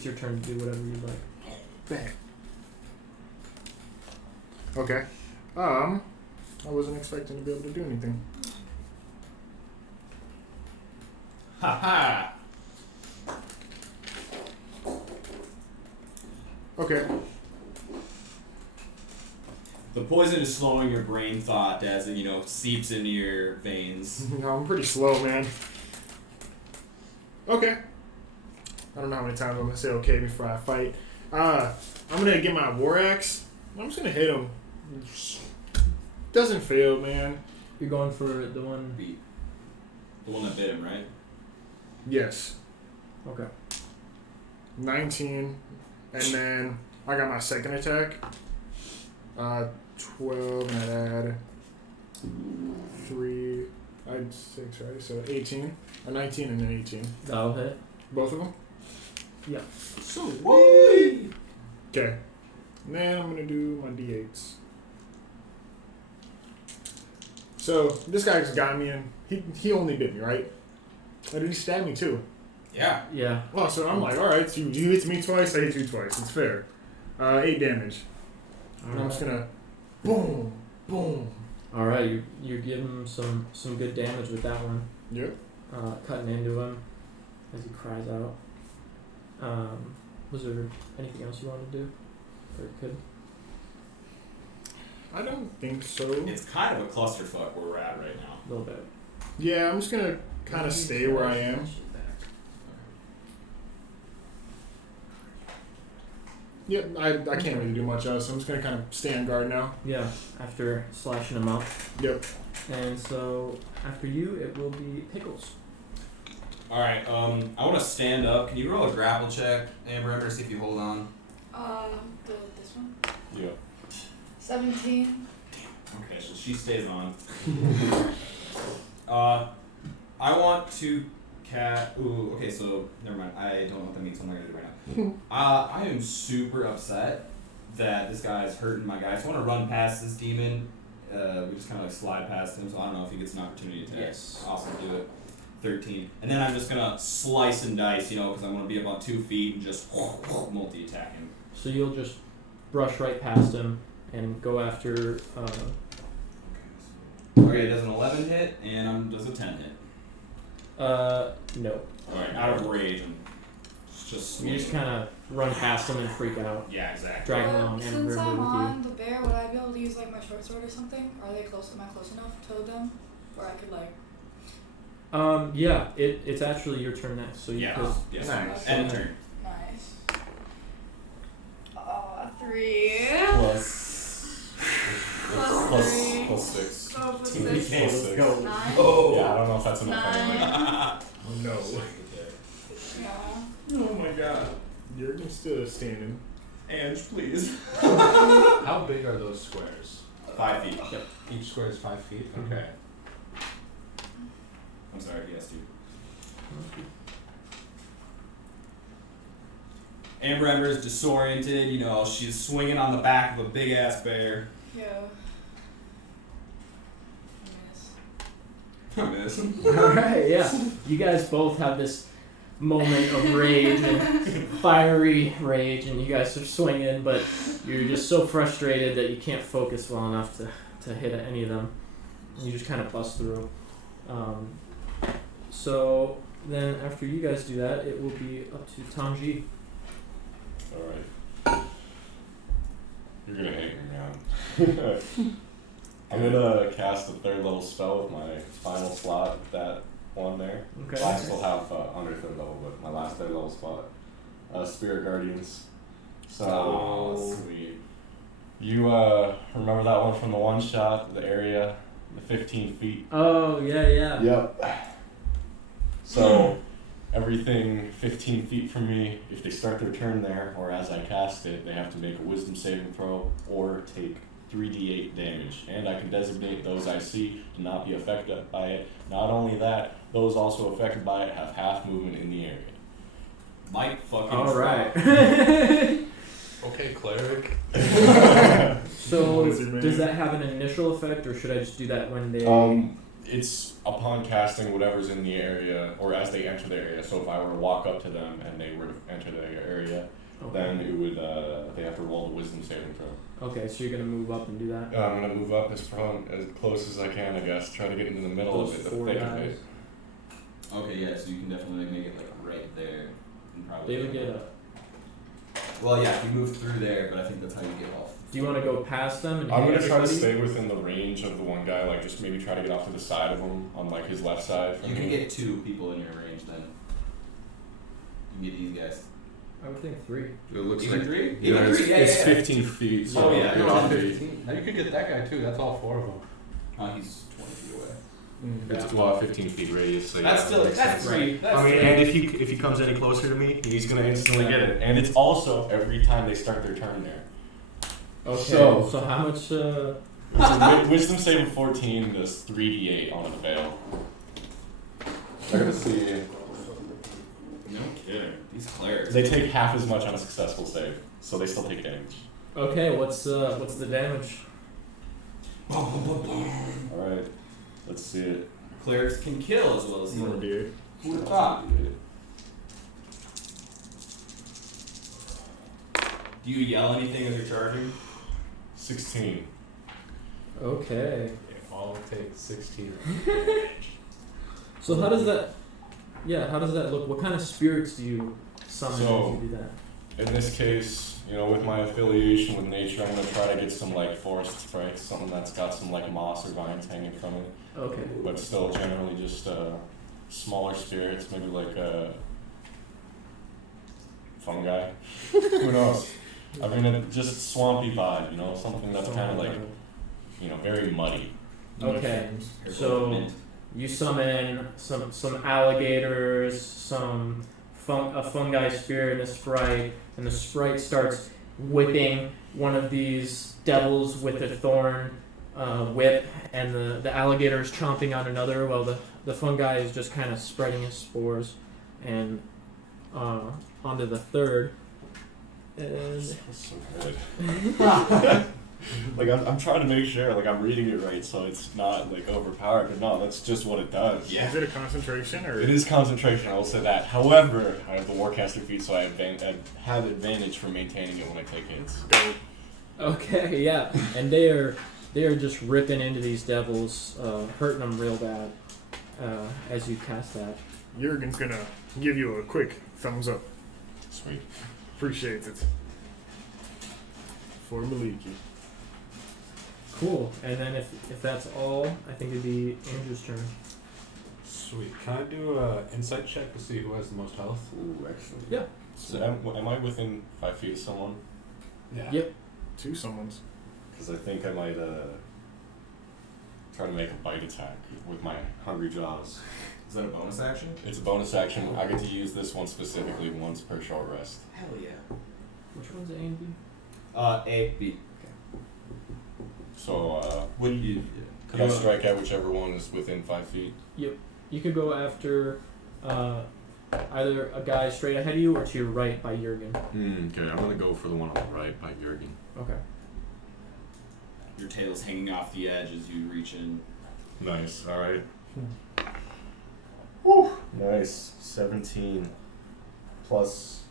your turn to do whatever you like. Bang. Okay. I wasn't expecting to be able to do anything. Ha ha! Okay. The poison is slowing your brain thought as it, seeps into your veins. No, I'm pretty slow, man. Okay. I don't know how many times I'm gonna say okay before I fight. I'm gonna get my war axe. I'm just gonna hit him. Doesn't fail, man. You're going for the one. Beat. The one that bit him, right? Yes. Okay. 19. And then I got my second attack. 12 and I'd add 3. I'd 6, right? So 18. A 19 and an 18. That'll hit. Both of them? Yeah. So what? Okay. And then I'm gonna do my d8s. So this guy just got me and he only bit me, right? Or did he stab me too? Yeah. Yeah. Well, so I'm like, alright, so you hit me twice, I hit you twice. It's fair. 8 damage. And I'm just gonna boom, boom. All right. You give him some good damage with that one. Yep. Cutting into him as he cries out. Was there anything else you wanted to do? Or could? I don't think so. It's kind of a clusterfuck where we're at right now. A little bit. Yeah, I'm just gonna kind of stay where I am. Yep, I can't really do much else. I'm just gonna kind of stay on guard now. Yeah. After slashing him up. Yep. And so after you, it will be Pickles. Alright, I want to stand up. Can you roll a grapple check, Amber Ember, see if you hold on? This one. Yeah. 17. Okay, so she stays on. I want to ooh, okay, so never mind. I don't know what that means, so I'm not gonna do it right now. I am super upset that this guy is hurting my guy. So I want to run past this demon. We just kind of like slide past him, so I don't know if he gets an opportunity to attack. Yes. Awesome, do it. 13. And then I'm just gonna slice and dice, because I'm gonna be about 2 feet and just multi-attack him. So you'll just brush right past him and go after. Okay, does an 11 hit, and does a 10 hit. No. Alright, out of rage and just You just kind of run past him and freak out. Yeah, exactly. Drag him along and Since river I'm with you. on the bear, would I be able to use like my short sword or something? Are they close? Am I close enough to them, where I could like? Yeah, it's actually your turn next, so you Yeah. could. Yes. Nice. End turn. Nice. 3. Plus 6. Oh, plus Team 6. plus 6. 9. Oh! Yeah, I don't know if that's enough. 9. No. Yeah. Oh my god. You're still standing. Ange, please. How big are those squares? 5 feet. Each square is 5 feet? Okay. I'm sorry, yes, dude. Amber Ember is disoriented, she's swinging on the back of a big ass bear. Yeah. I miss. Alright, yeah. You guys both have this moment of rage and fiery rage, and you guys are swinging, but you're just so frustrated that you can't focus well enough to hit any of them. You just kind of bust through. So then after you guys do that, it will be up to Tanji. Alright. You're gonna hate me, man. I'm gonna cast a 3rd level spell with my final slot, that one there. Okay. Well, I still have under 3rd level, but my last 3rd level spot. Spirit Guardians. So, Oh, sweet. you remember that one from the one shot, the area, the 15 feet? Oh, yeah. Yep. So everything 15 feet from me, if they start their turn there, or as I cast it, they have to make a wisdom saving throw or take 3d8 damage. And I can designate those I see to not be affected by it. Not only that, those also affected by it have half movement in the area. Mike fucking. All right. Okay, cleric. So Wizard man. does that have an initial effect, or should I just do that when they? It's upon casting whatever's in the area, or as they enter the area. So if I were to walk up to them and they were to enter the area, Okay. then it would they have to roll the wisdom saving throw. Okay, so you're gonna move up and do that. I'm gonna move up as close as I can, I guess. Try to get into the middle Those of it, the 4 thick of guys. it. Okay, yeah, so you can definitely make it like right there. And probably They would get a. Well, yeah, if you move through there, but I think that's how you get off. Do you want to go past them and I'm hit gonna try to everybody? stay within the range of the one guy, like just maybe try to get off to the side of him on like his left side. From You can me. get 2 people in your range then. You can get these guys. I would think 3. It looks Even like 3? Yeah, Even it's, 3, yeah, it's yeah. 15 feet. So Oh, yeah, you're you're on on feet. Now you could get that guy too. That's all 4 of them. He's 20 feet away. It's well, 15 feet radius. So That's yeah, still, makes that's sense. 3. That's I mean, 3. and if he comes any closer to me, he's gonna instantly get it. And it's also every time they start their turn there. Okay. So- So how much? So wisdom saving 14 does 3d8 on a fail. I gotta see. No kidding. These clerics. They take half as much on a successful save, so they still take damage. Okay. What's the damage? All right, let's see it. Clerics can kill as well as heal. More D8. Who would have thought? Do you yell anything as you're charging? 16. Okay. If all it takes 16. So how does that? Yeah. How does that look? What kind of spirits do you summon So- as you do that? In this case, you know, with my affiliation with nature, I'm gonna try to get some like forest sprites, something that's got some like moss or vines hanging from it, Okay. but still generally just smaller spirits, maybe like fungi. Who knows? I mean, just swampy vibe, you know, something that's kind of like, you know, very muddy. Okay. Here's So- what mint. You summon some alligators, a fungi spirit, and a sprite, and the sprite starts whipping one of these devils with a thorn whip, and the alligator is chomping on another, while the fungi is just kind of spreading his spores, and onto the third. And That's so good. Like I'm trying to make sure, like I'm reading it right, so it's not like overpowered. But no, that's just what it does. Is it a concentration or? It is concentration. I will say that. However, I have the Warcaster feat, so I have advantage for maintaining it when I take hits. Dope. okay, yeah, and they are just ripping into these devils, hurting them real bad as you cast that. Jurgen's gonna give you a quick thumbs up. Sweet. Appreciates it. For Maliki. Cool. And then if that's all, I think it'd be Andrew's turn. Sweet. Can I do a insight check to see who has the most health? Ooh, excellent. Yeah. So am I within 5 feet of someone? Yeah. Yep. Two someone's. Because I think I might try to make a bite attack with my hungry jaws. Is that a bonus action? It's a bonus action. I get to use this one specifically once per short rest. Hell yeah. Which one's A and B? A, B. So Would you? could I strike at whichever one is within 5 feet? You could go after either a guy straight ahead of you or to your right by Jurgen. Okay, I'm gonna go for the one on the right by Jurgen. Okay. Your tail's hanging off the edge as you reach in. Nice. All right. Whew. Nice. 17 plus.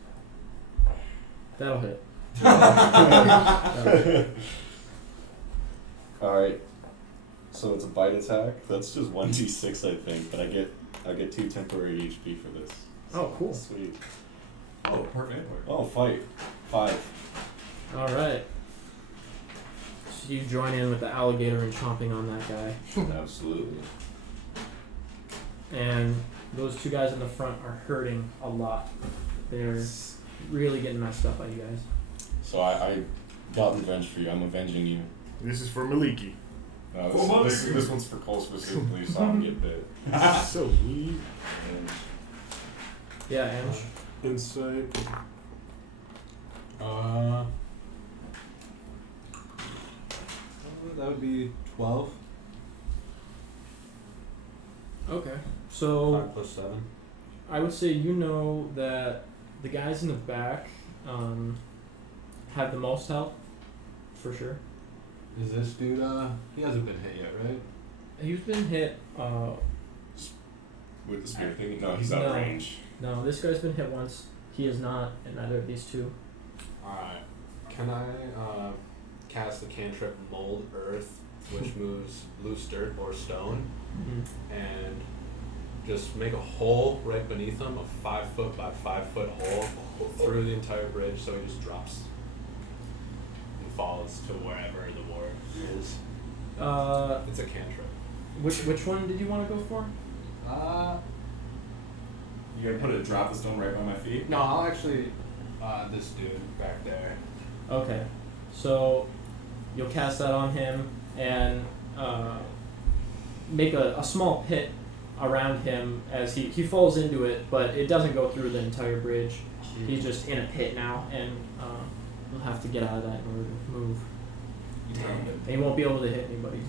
That'll hit. All right. So it's a bite attack. That's just 1d6, I think, but I get 2 temporary HP for this. Oh, cool. Sweet. Oh, perfect. Oh, fight. 5. All right. So you join in with the alligator and chomping on that guy, Absolutely. and those two guys in the front are hurting a lot. They're really getting messed up by you guys. So I got revenge for you. I'm avenging you. This is for Maliki. This one's for Cole specifically, so I don't get bit. So weird. And Yeah, Ange. Insight. That would be 12. Okay. So 5 plus 7. I would say you know that the guys in the back have the most health, for sure. Is this dude, he hasn't been hit yet, right? He's been hit. With the spear thing? No, he's out of No. range. No, this guy's been hit once. He is not, and neither of these two. Alright. Can I, cast the cantrip Mold Earth, which moves loose dirt or stone, and just make a hole right beneath him, a 5 foot by 5 foot hole through the entire bridge, so he just drops and falls to wherever the ward is. It's a cantrip. Which one did you want to go for? You gonna drop the stone right by my feet? No, I'll actually, this dude back there. Okay, so you'll cast that on him and make a small pit around him as he falls into it, but it doesn't go through the entire bridge. He's just in a pit now, and he'll have to get out of that in order to move. And he won't be able to hit anybody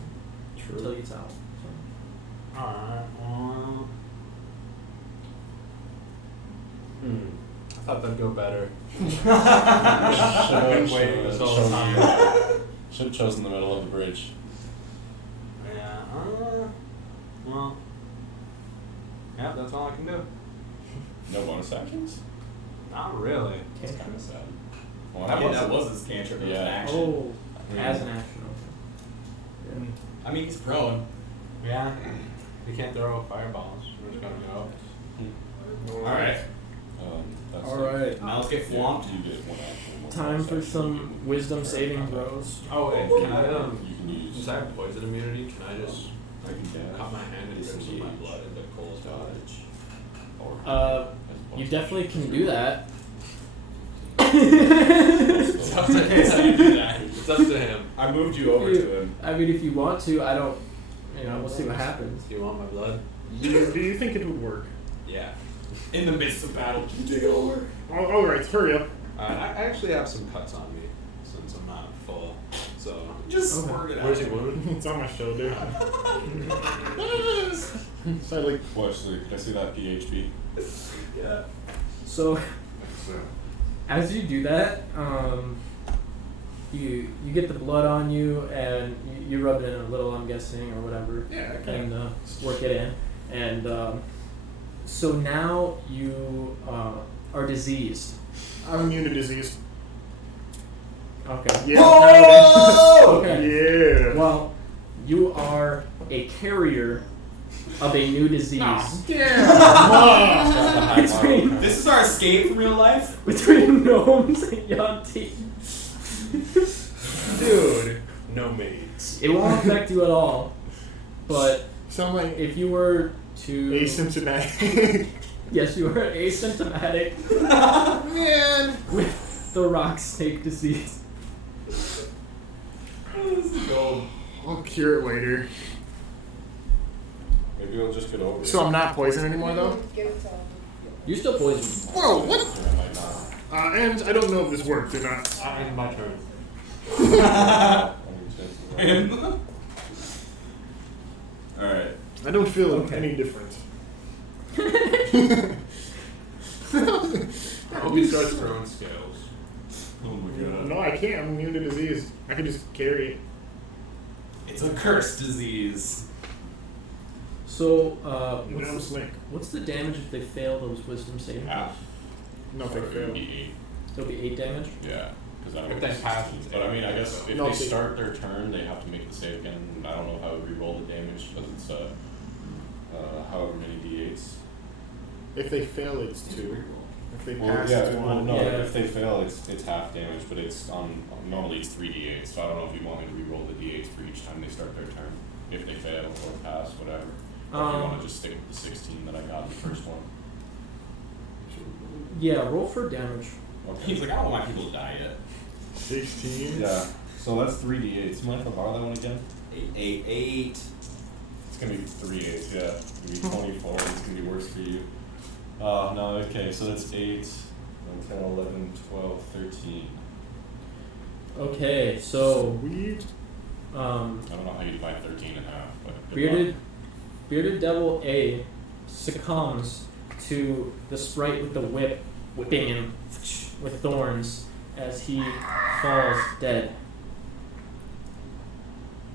until he gets out. So. Alright, I thought that'd go better. I've been waiting this whole time. Should have chosen the middle of the bridge. Yeah, well, yeah, that's all I can do. No bonus actions? Not really. That's kind of sad. Well, That how was, about that was his cantrip. It was an Yeah. action. Oh, Yeah. as an action. Okay. I mean, he's prone. Yeah, you can't throw fireballs. We're just gonna go. Alright. That's All right. Now let's get flonked. You get one action. one Time bonus for action, some you can- wisdom saving throws. Oh wait, can I You can use. since I have poison immunity, can I just I can dash, cut my hand and drip some of my disengage, blood into Cole's body? dodge, or You definitely can do that. It's up to him. It's up to him. I moved you over to him. I mean, if you want to, I don't. We'll see what happens. Do you want my blood? Do you think it would work? Yeah. In the midst of battle, can you take over? Alright, hurry up. I actually have some cuts on me since I'm not full. So Just Okay. squirt it out. where's he wounded? It's on my shoulder. So I like, Watch, so can I see that PHP? Yeah. So, as you do that, you get the blood on you, and you rub it in a little, I'm guessing, or whatever, yeah, okay. and work it in. And so now you are diseased. I'm immune to disease. Okay. Yeah. Okay. Yeah. Well, you are a carrier of a new disease. Between This is our escape from real life? between gnomes and Yanti. Dude. No maids. It won't affect you at all. But Sound like if you were to asymptomatic. yes, you are asymptomatic Man. with the rock snake disease. This is gold. I'll cure it later. Maybe we'll just get over it. So I'm not poisoned anymore though? Give it to him. You're still poisoned. Whoa, what? Or I might not. And I don't know if this worked or not. It's my turn. Alright. I don't feel Okay. any different. I hope he starts throwing scales. Oh my god. No, I can't. I'm immune to disease. I can just carry it. It's a cursed disease. So, And I'm a snake. what's the damage if they fail those wisdom saving? Half. No, if I Or fail. 8. It'll be 8 damage. Yeah. Because I don't If know they if pass, it's- But I mean, I guess if No, they see- start their turn, they have to make the save again. I don't know how we roll the damage because it's however many d8s. If they fail, it's 2. If they Well, pass, yeah, it's well, 1. no, Yeah. if they fail, it's half damage, but it's normally it's 3d8, so I don't know if you want me to re-roll the d8s for each time they start their turn, if they fail or pass, whatever. Or if you want to just stick with the 16 that I got in the first one. Yeah, roll for damage. He's like, I don't want my people to die yet. 16. Yeah, so that's 3d8s. Mind if I borrow that one again? 8. It's gonna be 3 8s, yeah. It's gonna be 24, it's gonna be worse for you. No, okay, so that's 8, 10, 11, 12, 13. Okay, so Sweet. I don't know how you divide 13 in half, but bearded devil A succumbs to the sprite with the whip whipping him with thorns as he falls dead.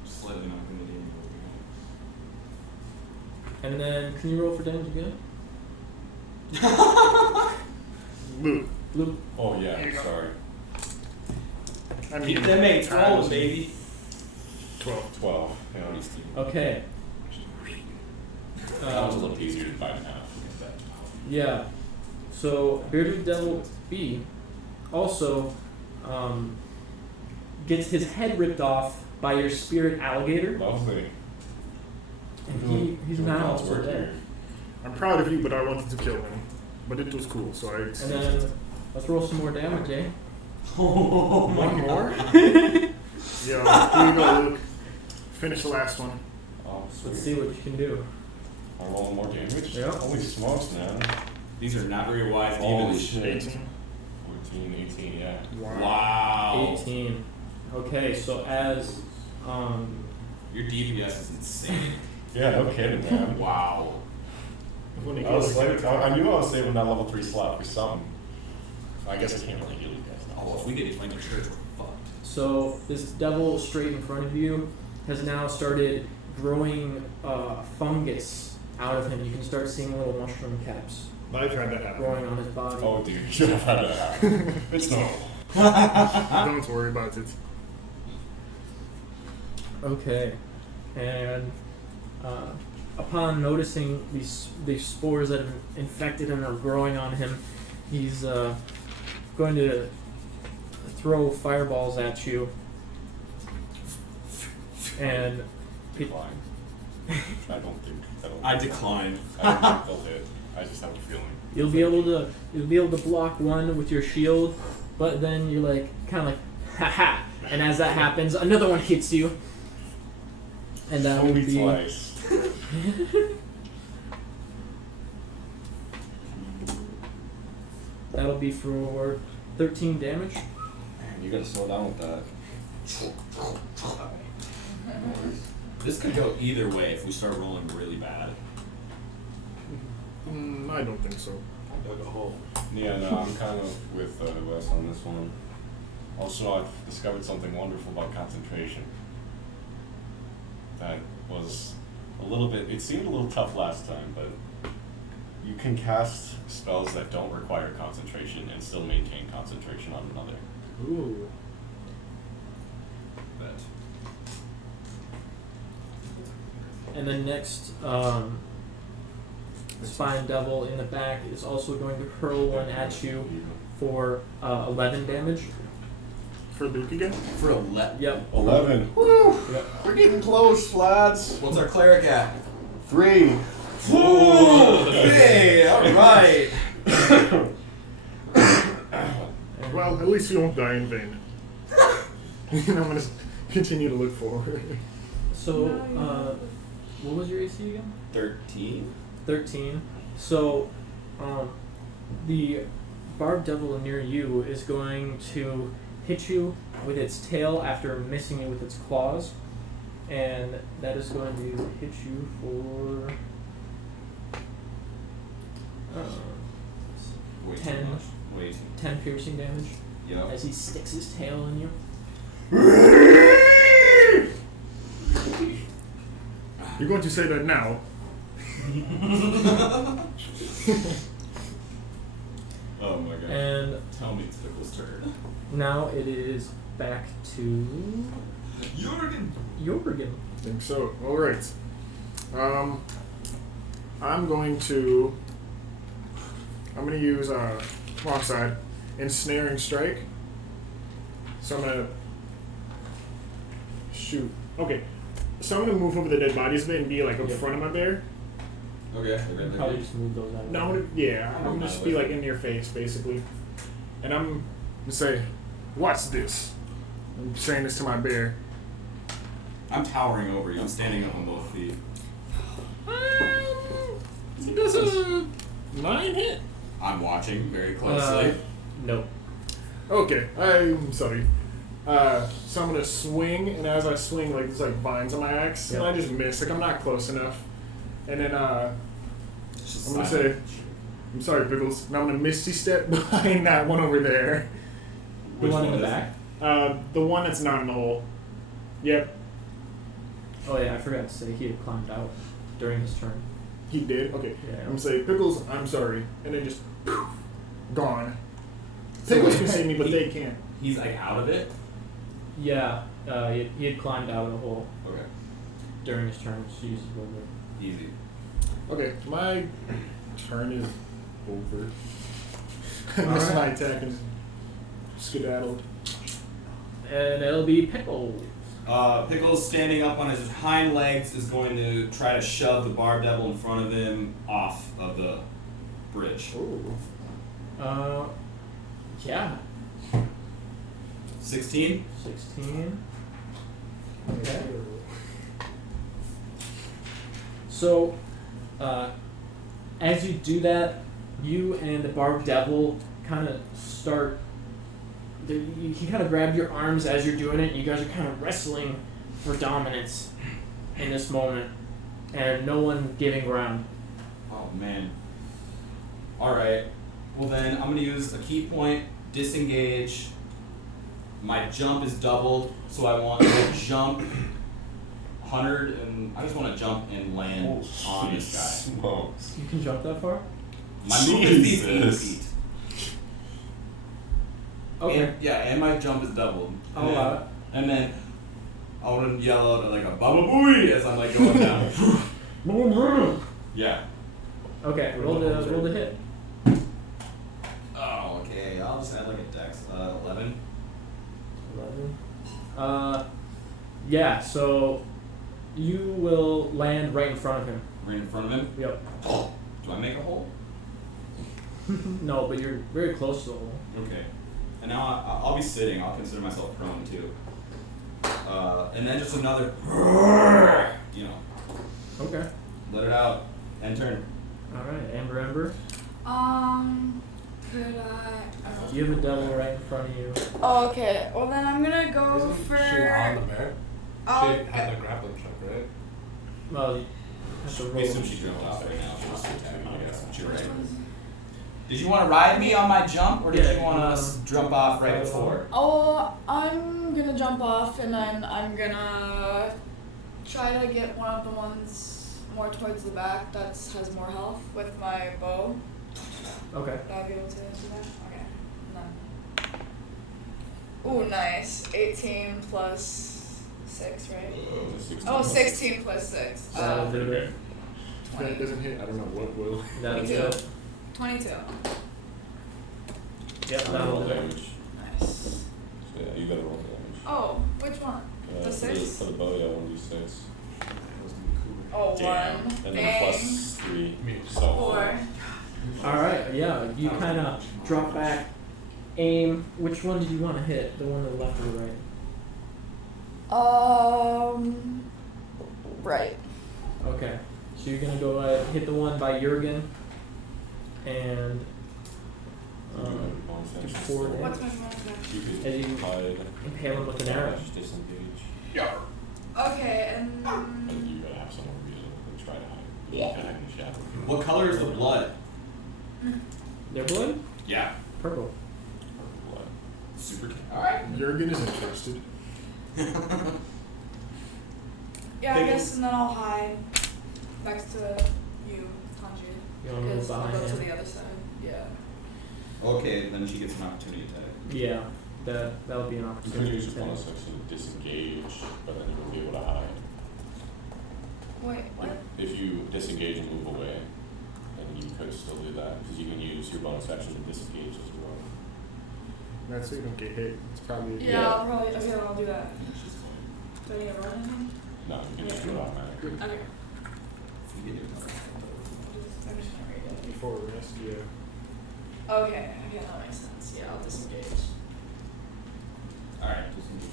Slightly not going to do And then, can you roll for damage again? Luke. Luke. Oh Here yeah, you go. sorry. I mean, Keep them mates times rolling, baby. 12. 12. Yeah. Okay. That was a little easier to divide in half. Yeah. So bearded devil B also gets his head ripped off by your spirit alligator, Lovely. and he's Doing now God's also work dead. here. I'm proud of you, but I wanted to kill him. But it was cool, so I. And then let's roll some more damage, eh? One more? Yo, here you go, Luke. Finish the last one. Oh, sweet. Let's see what you can do. I'm rolling more damage? Yeah. Holy smokes, man. These are not very wise Holy demons. shit. 18. 14, 18, yeah. Wow. 18. Okay, so as Your DPS is insane. Yeah, no kidding, man. Wow. When it I was goes like, I knew I was saving that level 3 slot for something. I guess I can't really heal you guys now. Oh, if we get deflamed church, we're fucked. so this devil straight in front of you has now started growing fungus out of him. You can start seeing little mushroom caps I've had that happen. growing on his body. Oh, dude, you should have had that happen. It's normal. Don't worry about it. Okay, and upon noticing these spores that have infected and are growing on him, he's going to throw fireballs at you. And Decline. I don't think. I decline. I don't think they'll hit. I just have a feeling. you'll be able to block one with your shield, but then you're like kind of like haha. And as that happens, another one hits you, and that would Only be twice. that'll be for 13 damage. Man, you gotta slow down with that. This could go either way if we start rolling really bad. I don't think so. I dug a hole. Yeah, no, I'm kind of with Wes on this one. Also, I've discovered something wonderful about concentration. That was a little bit, it seemed a little tough last time, but you can cast spells that don't require concentration and still maintain concentration on another. Ooh. But And the next spine devil in the back is also going to hurl one at you for 11 damage. For Luke again? for a let. Yep. 11. Yep. We're getting close, lads. What's our cleric at? 3. Whoa! Hey, all right. Well, at least you won't die in vain. And I'm gonna continue to look forward. So, what was your AC again? 13. 13. So, the barbed devil near you is going to hit you with its tail after missing you with its claws, and that is going to hit you for Way too 10. much. Way too. 10 piercing damage Yep. as he sticks his tail in you. You're going to say that now. Oh my god. And Tell me it's Pickle's turn. now it is back to Jorgen. Jorgen. I think so. Alright. I'm going to use wrong side, ensnaring strike. So I'm gonna shoot. Okay. So I'm gonna move over the dead bodies a bit and be like in front of my bear. Okay. Probably just move those out. No, I'm gonna just be like in your face basically. And I'm gonna say, "What's this?" I'm saying this to my bear. I'm towering over you. I'm standing up on both feet. He does a 9 hit. I'm watching very closely. Nope. Okay, I'm sorry. So I'm gonna swing, and as I swing, like there's like vines on my axe, and Yep. I just miss. Like I'm not close enough. And then It's just I'm gonna silent. say, I'm sorry, Pickles. And I'm gonna misty step behind that one over there. The Which one in the is it? back? The one that's not in the hole. Yep, Oh yeah, I forgot to say he had climbed out during his turn. he did. Okay, Yeah. I'm gonna say, Pickles, I'm sorry, and then just gone. Pickles can see me, but they can't. He's like out of it. Yeah, he had climbed out of the hole Okay. during his turn, so he used his movement. Easy. Okay, my turn is over. I missed my attack and skedaddled. And it'll be Pickles. Pickles standing up on his hind legs is going to try to shove the barb devil in front of him off of the bridge. Yeah. 16. 16. Okay. So, as you do that, you and the Barb Devil kind of start. He kind of grabbed your arms as you're doing it, and you guys are kind of wrestling for dominance in this moment, and no one giving ground. Oh man. Alright. Well then, I'm gonna use a key point, disengage. My jump is doubled, so I want to jump 100, and I just want to jump and land on this guy. Smokes. You can jump that far? My movement speed is 8 Jesus. feet. Okay. And, yeah, and my jump is doubled. I'll allow it. And then I want to yell out like a Baba Booey as I'm like going down. Yeah. Okay, roll the hit. Oh, okay. I'll just add like a dex. 11. 11. Yeah, so you will land right in front of him. Right in front of him. Yep. Do I make a hole? No, but you're very close to the hole. Okay. And now I'll be sitting. I'll consider myself prone too. And then just another, you know, Okay. let it out. End turn. Alright, Amber. Could I don't know. You have a devil right in front of you. Oh, okay. Well, then I'm gonna go Isn't for. she on the bear? Oh, She had the grappling hook, right? Well, you have to I roll. assume she jumped off right now. She was attacking, I guess. You're right. which one's- Did you want to ride me on my jump, or did Yeah, you want to jump off right ride before? Oh, I'm gonna jump off and then I'm gonna try to get one of the ones more towards the back that has more health with my bow. Okay. Would I be able to do that? Okay. None. Ooh, nice. 18 plus 6, right? Oh, 16 plus 6. That'll do it. If that doesn't hit, I don't know what will. That'll do 22. it. 22. Yep, Roll that'll do it. damage. Nice. So yeah, you gotta roll damage. Oh, which one? The For 6? for the bow, yeah, 1d6. Oh, Damn. 1. And then Dang. plus 3. So 4. Alright, yeah, you kind of drop back, aim. Which one did you want to hit? The one to the left or the right? Right. Okay. So you're going to go hit the one by Jurgen and do 4 What's damage. my bonus action? You could As you hide, impale him with an arrow. just disengage. Okay, and But you gotta have some more reason to try to hide. You can't hide in the shadow. What color is the blood? Their blood? Yeah. Purple. Blood. Super. All right. Jurgen is interested. yeah, I Think- guess, and then I'll hide next to you, Tanji. You want to move Because I'll behind go to him? the other side. Yeah. Okay, then she gets an opportunity attack. Yeah, that would be an You can opportunity. use your bonus action to disengage, but then you won't be able to hide. Wait, what? If you disengage and move away, then you could still do that, because you can use your bonus action to disengage as well. That's so you don't get hit. It's probably. Yeah, Yeah. I'll probably. Okay, I'll do that. Do I need to roll anything? No, you can just do it automatically. Okay. You can do it. I'm just gonna read it. Before rest, yeah. Okay, that makes sense. Yeah, I'll disengage. All right. Disengage.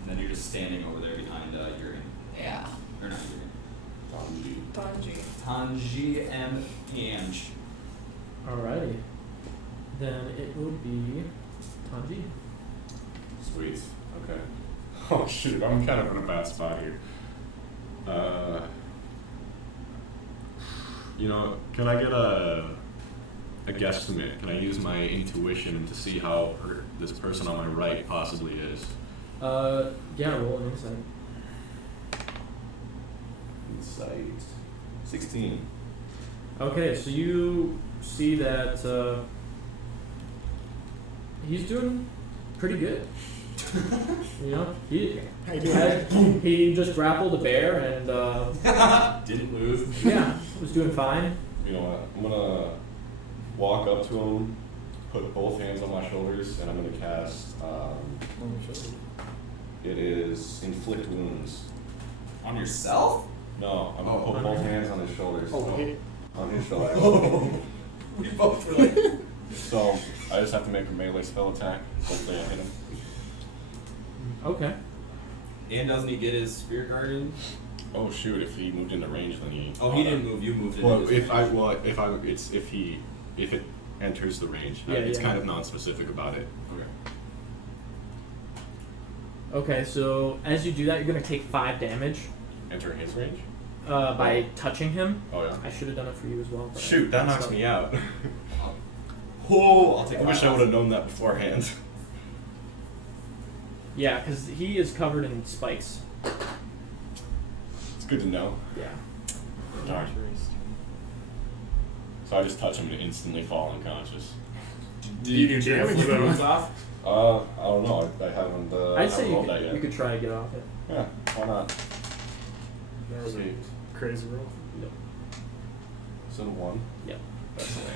And then you're just standing over there behind Jurgen. Yeah. Or not Jurgen. Tanji. Tanji. Tanji and Ange. be Tanji. Sweet. Okay. Oh shoot, I'm kind of in a bad spot here. You know, can I get a guesstimate? Can I use my intuition to see how this person on my right possibly is? Yeah, roll an insight. Insight. 16. Okay, so you see that he's doing pretty good. You know, he How you doing? he just grappled a bear and Didn't lose. yeah, was doing fine. You know what? I'm gonna walk up to him, put both hands on my shoulders, and I'm gonna cast. It is inflict wounds. On yourself? No, I'm gonna Oh, put both hands on his shoulders. Oh, hit it. On his shoulders. We both were like. So I just have to make a melee spell attack. Hopefully I hit him. Okay. And doesn't he get his Spirit Guardian? Oh shoot! If he moved into range, then he. Oh, he didn't move. You moved it. Well, if it enters the range, Yeah, it's yeah. kind of non-specific about it. Okay. Okay, so as you do that, you're gonna take 5 damage Enter his range. by touching him. Oh yeah. I should have done it for you as well. but Shoot, that I knocks messed me up. out. Oh, I'll take. I wish I would have known that beforehand. Yeah, because he is covered in spikes. It's good to know. Yeah. Darn. So I just touch him and instantly fall unconscious. Do you do damage flip though? wounds off? I don't know. I haven't. I'd say haven't you rolled that could, yet. you could try to get off it. Yeah, why not? That was a Sweet. crazy roll. Yep. So 1. Yep. That's lame.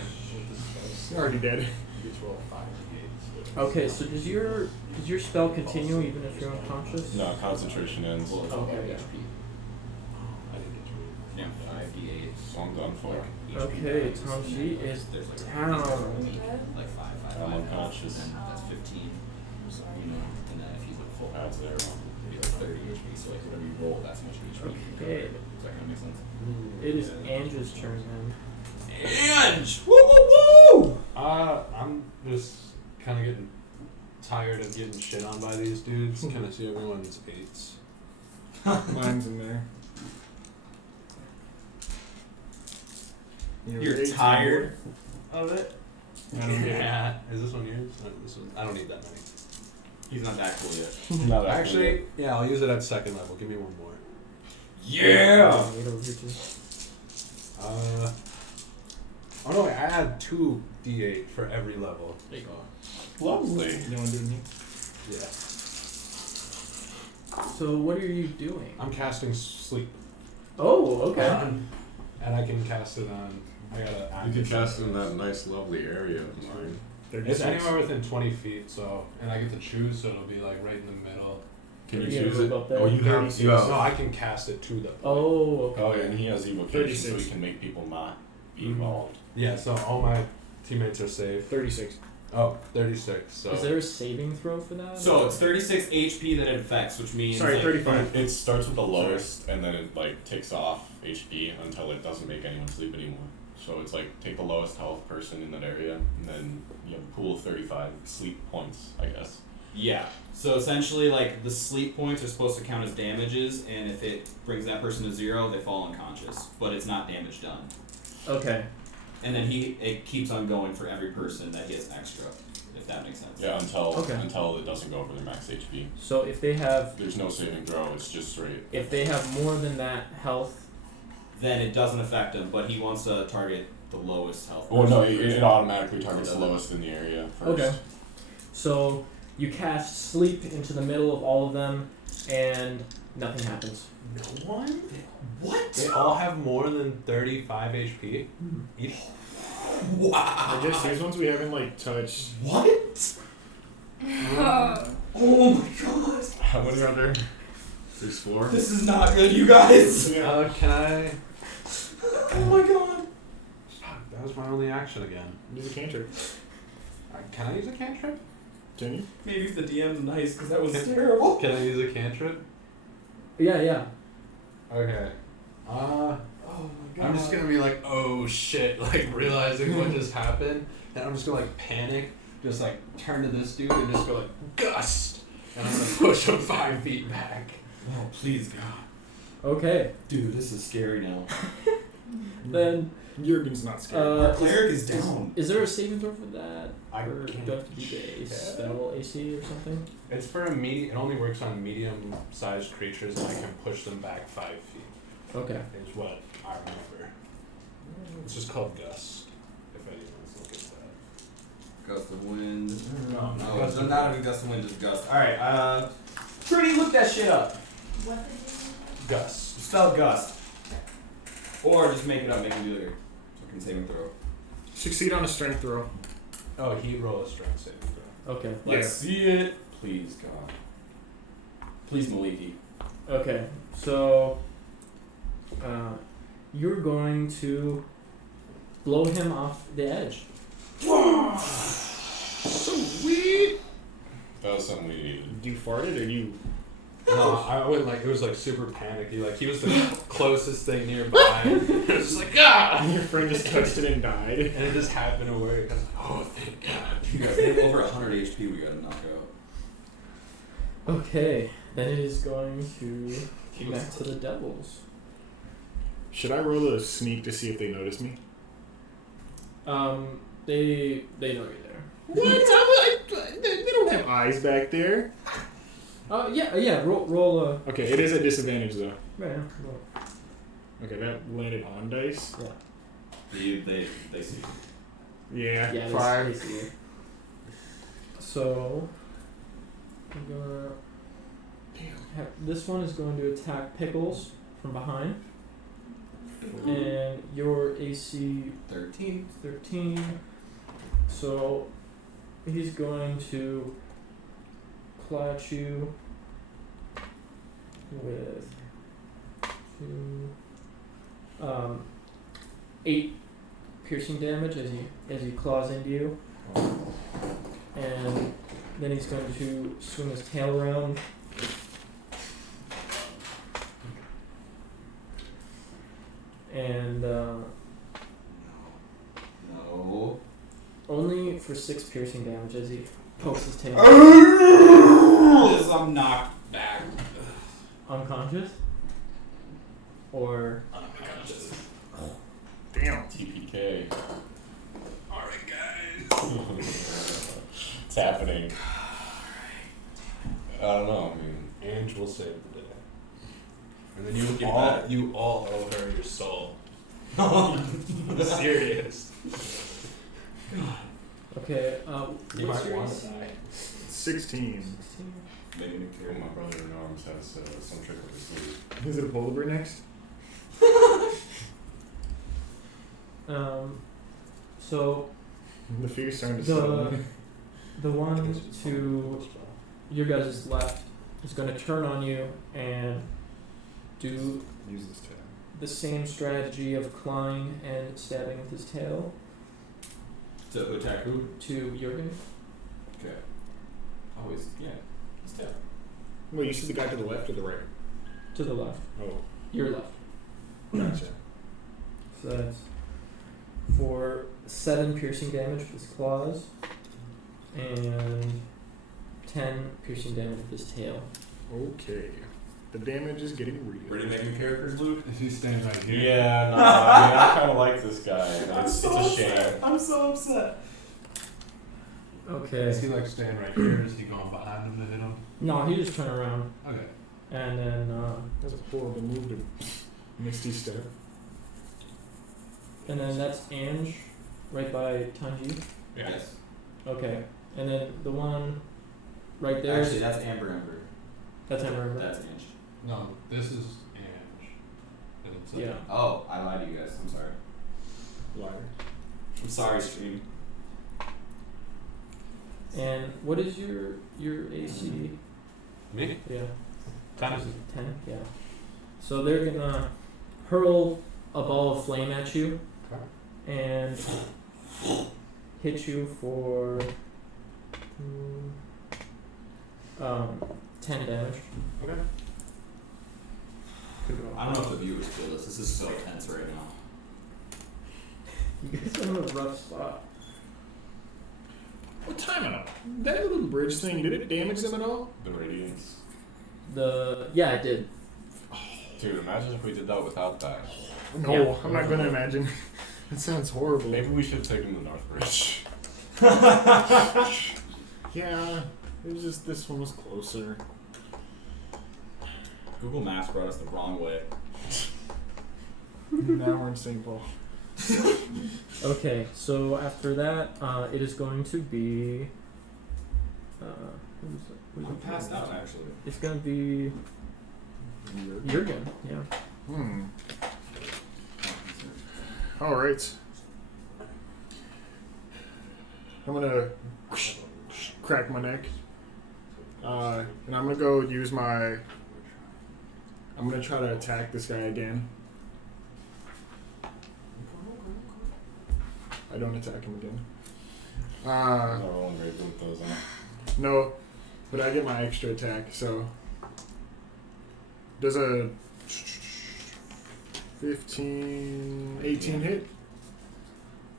You're already dead. Okay, so does your spell continue even if you're unconscious? No, concentration ends. Okay. Yeah. Yeah, 5d8. So I'm done for. Okay, Tanji is There's like down. like 5, I'm unconscious. And that's 15. You know, and then if he's at full That's there. it'd be like 30 HP. So like whatever you roll, that's how much HP. Okay. Does that kind of make sense? It is Ange's turn then. Ange! Woo woo woo! I'm just kind of getting tired of getting shit on by these dudes. Kind of see everyone's 8s. Mine's in there. You're tired of it? I don't get it. Yeah. Is this one yours? No, this one. I don't need that many. He's not that cool yet. No, that's Actually, yeah, I'll use it at 2nd level. Give me one more. Yeah! Wait over here too. Oh no, I add 2 d8 for every level. So, lovely. You want to do me? yeah. So what are you doing? I'm casting sleep. Oh, okay. And I can cast it on. I gotta. You can cast it in that nice, lovely area of mine. It's anywhere within 20 feet, so and I get to choose, so it'll be like right in the middle. Can you Yeah, choose move it? up there. Oh, you have. No, I can cast it to the. Oh, okay. Oh, yeah, and he has evocation, so 36. he can make people not be involved. Yeah, so all my teammates are safe. 36. Oh, 36. So Is there a saving throw for that? So it's 36 HP that it affects, which means. Sorry, like, 35. It starts with the lowest, and then it like takes off HP until it doesn't make anyone sleep anymore. So it's like take the lowest health person in that area, and then you have a pool of 35 sleep points, I guess. Yeah. So essentially, like, the sleep points are supposed to count as damages, and if it brings that person to 0, they fall unconscious. But it's not damage done. Okay. And then it keeps on going for every person that gets extra, if that makes sense. Yeah, until Okay. until it doesn't go over their max HP. So if they have There's no saving throw. It's just straight. more than that health. Then it doesn't affect him, but he wants to target the lowest health. Well, no, person it first. automatically targets the Does it? lowest in the area first. Okay. So you cast sleep into the middle of all of them, and nothing happens. no one. What? They all have more than 35 HP. Each. Wow. I guess these ones we haven't like touched. What? Oh my god. How many are there? There's 4. This is not good, you guys. Can I? Oh my god. Fuck, that was my only action again. Use a cantrip. Can I use a cantrip? Can you? Maybe if the DM's nice, because that was terrible. Can I use a cantrip? Yeah. Okay. Oh my god. I'm just gonna be like, oh shit, like realizing what just happened, and I'm just gonna like panic just like turn to this dude and just go like gust, and I'm gonna push him 5 feet back. Oh, please, God. Okay. Dude, this is scary now. Then Jurgen's not scared. Our cleric is down. is there a saving throw for that? I Or do can't you have to be a spell AC or something? It's for a medium. It only works on medium-sized creatures, and I can push them back 5 feet. Okay. Is what I remember. It's just called gust. If anyone's looking at that. Gust of wind. No, No, gust it's of not even gust of wind, just gust. Alright, Trinity, look that shit up. What did Gust. Spell gust. Or just make it up, make him do it. So I can save and throw. Succeed on a strength throw. Oh, he rolled a strength saving throw. Okay. Let's see it. Please, God. Please, Maliki. Okay. So you're going to blow him off the edge. Sweet. That was something we needed. You farted or you? No, I went like it was like super panicky. Like he was the closest thing nearby. It was just like ah, Your friend just touched it and died. and it just happened to work. I was like, oh, thank God. You guys, they have over 100 HP we gotta knock out. Okay. Then it is going to back to the devils. Should I roll a sneak to see if they notice me? They know you're there. What? They don't have eyes back there. Yeah. Roll a. Okay, it is a disadvantage though. Yeah. Roll. Okay, that landed on dice. They see. Yeah, Yeah. 5. They see you. So I'm gonna. This one is going to attack Pickles from behind, and your AC 13. 13. So he's going to claw at you with 8 piercing damage as he claws into you, and then he's going to swing his tail around. And No. only for 6 piercing damage as he pokes his tail. I'm knocked back. Unconscious? Or Unconscious. Damn. TPK. Alright, guys. It's happening. I don't know. I mean, Ange will save the day. And then Get you back. all owe her your soul. Serious. okay, You what's might your want AC? to die. 16. 16. Maybe Nick oh, my brother in arms has some trick up his sleeve. Is it a polar bear next? So The fear's starting to the settle. the one to your guys' left is going to turn on you and do Use this tab. the same strategy of clawing and stabbing with his tail To attack who? to Jurgen. Okay. Always, yeah. It's dead. Wait, you see the guy to the left or the right? To the left. Oh, Your left. gotcha. So that's for 7 piercing damage with his claws and 10 piercing damage with his tail. Okay. The damage is getting real. Ready to make new characters, Luke? If he stands right here. Yeah, no, I mean, I kind of like this guy. It's a shame. I'm so upset. Okay. Is he like staying right here? Is he going behind him to hit him? No, he just turned around Okay. and then That's a horrible move to Misty Step. that's Ange right by Tanji. Yeah. Yes. Okay. And then the one right there. Actually, that's Amber. that's Ember. That's Ange. No, this is Ange. And it's Yeah. Oh, I lied to you guys. I'm sorry. Liar. I'm sorry, stream. And what is your AC? Me? Yeah. 10. 10? Yeah. So they're gonna hurl a ball of flame at you and hit you for 10 damage. Okay. I don't know if the viewers feel this. This is so tense right now. You guys are in a rough spot. What time out? That little bridge thing, did it damage them at all? The radiance. Yeah, it did. Dude, imagine if we did that without that. No, Yeah. I'm not gonna imagine. It sounds horrible. Maybe we should take him to North Bridge. Yeah, it was just this one was closer. Google Maps brought us the wrong way. Now we're in St. Paul. Okay, so after that, it is going to be. Who's I'm it? passed out actually. It's going to be Jurgen. Yeah. All right. I'm gonna crack my neck, and I'm gonna go use my. I'm gonna try to attack this guy again. I don't attack him again. I'm not rolling great with those, huh? No, but I get my extra attack. So does a 15, 18 hit?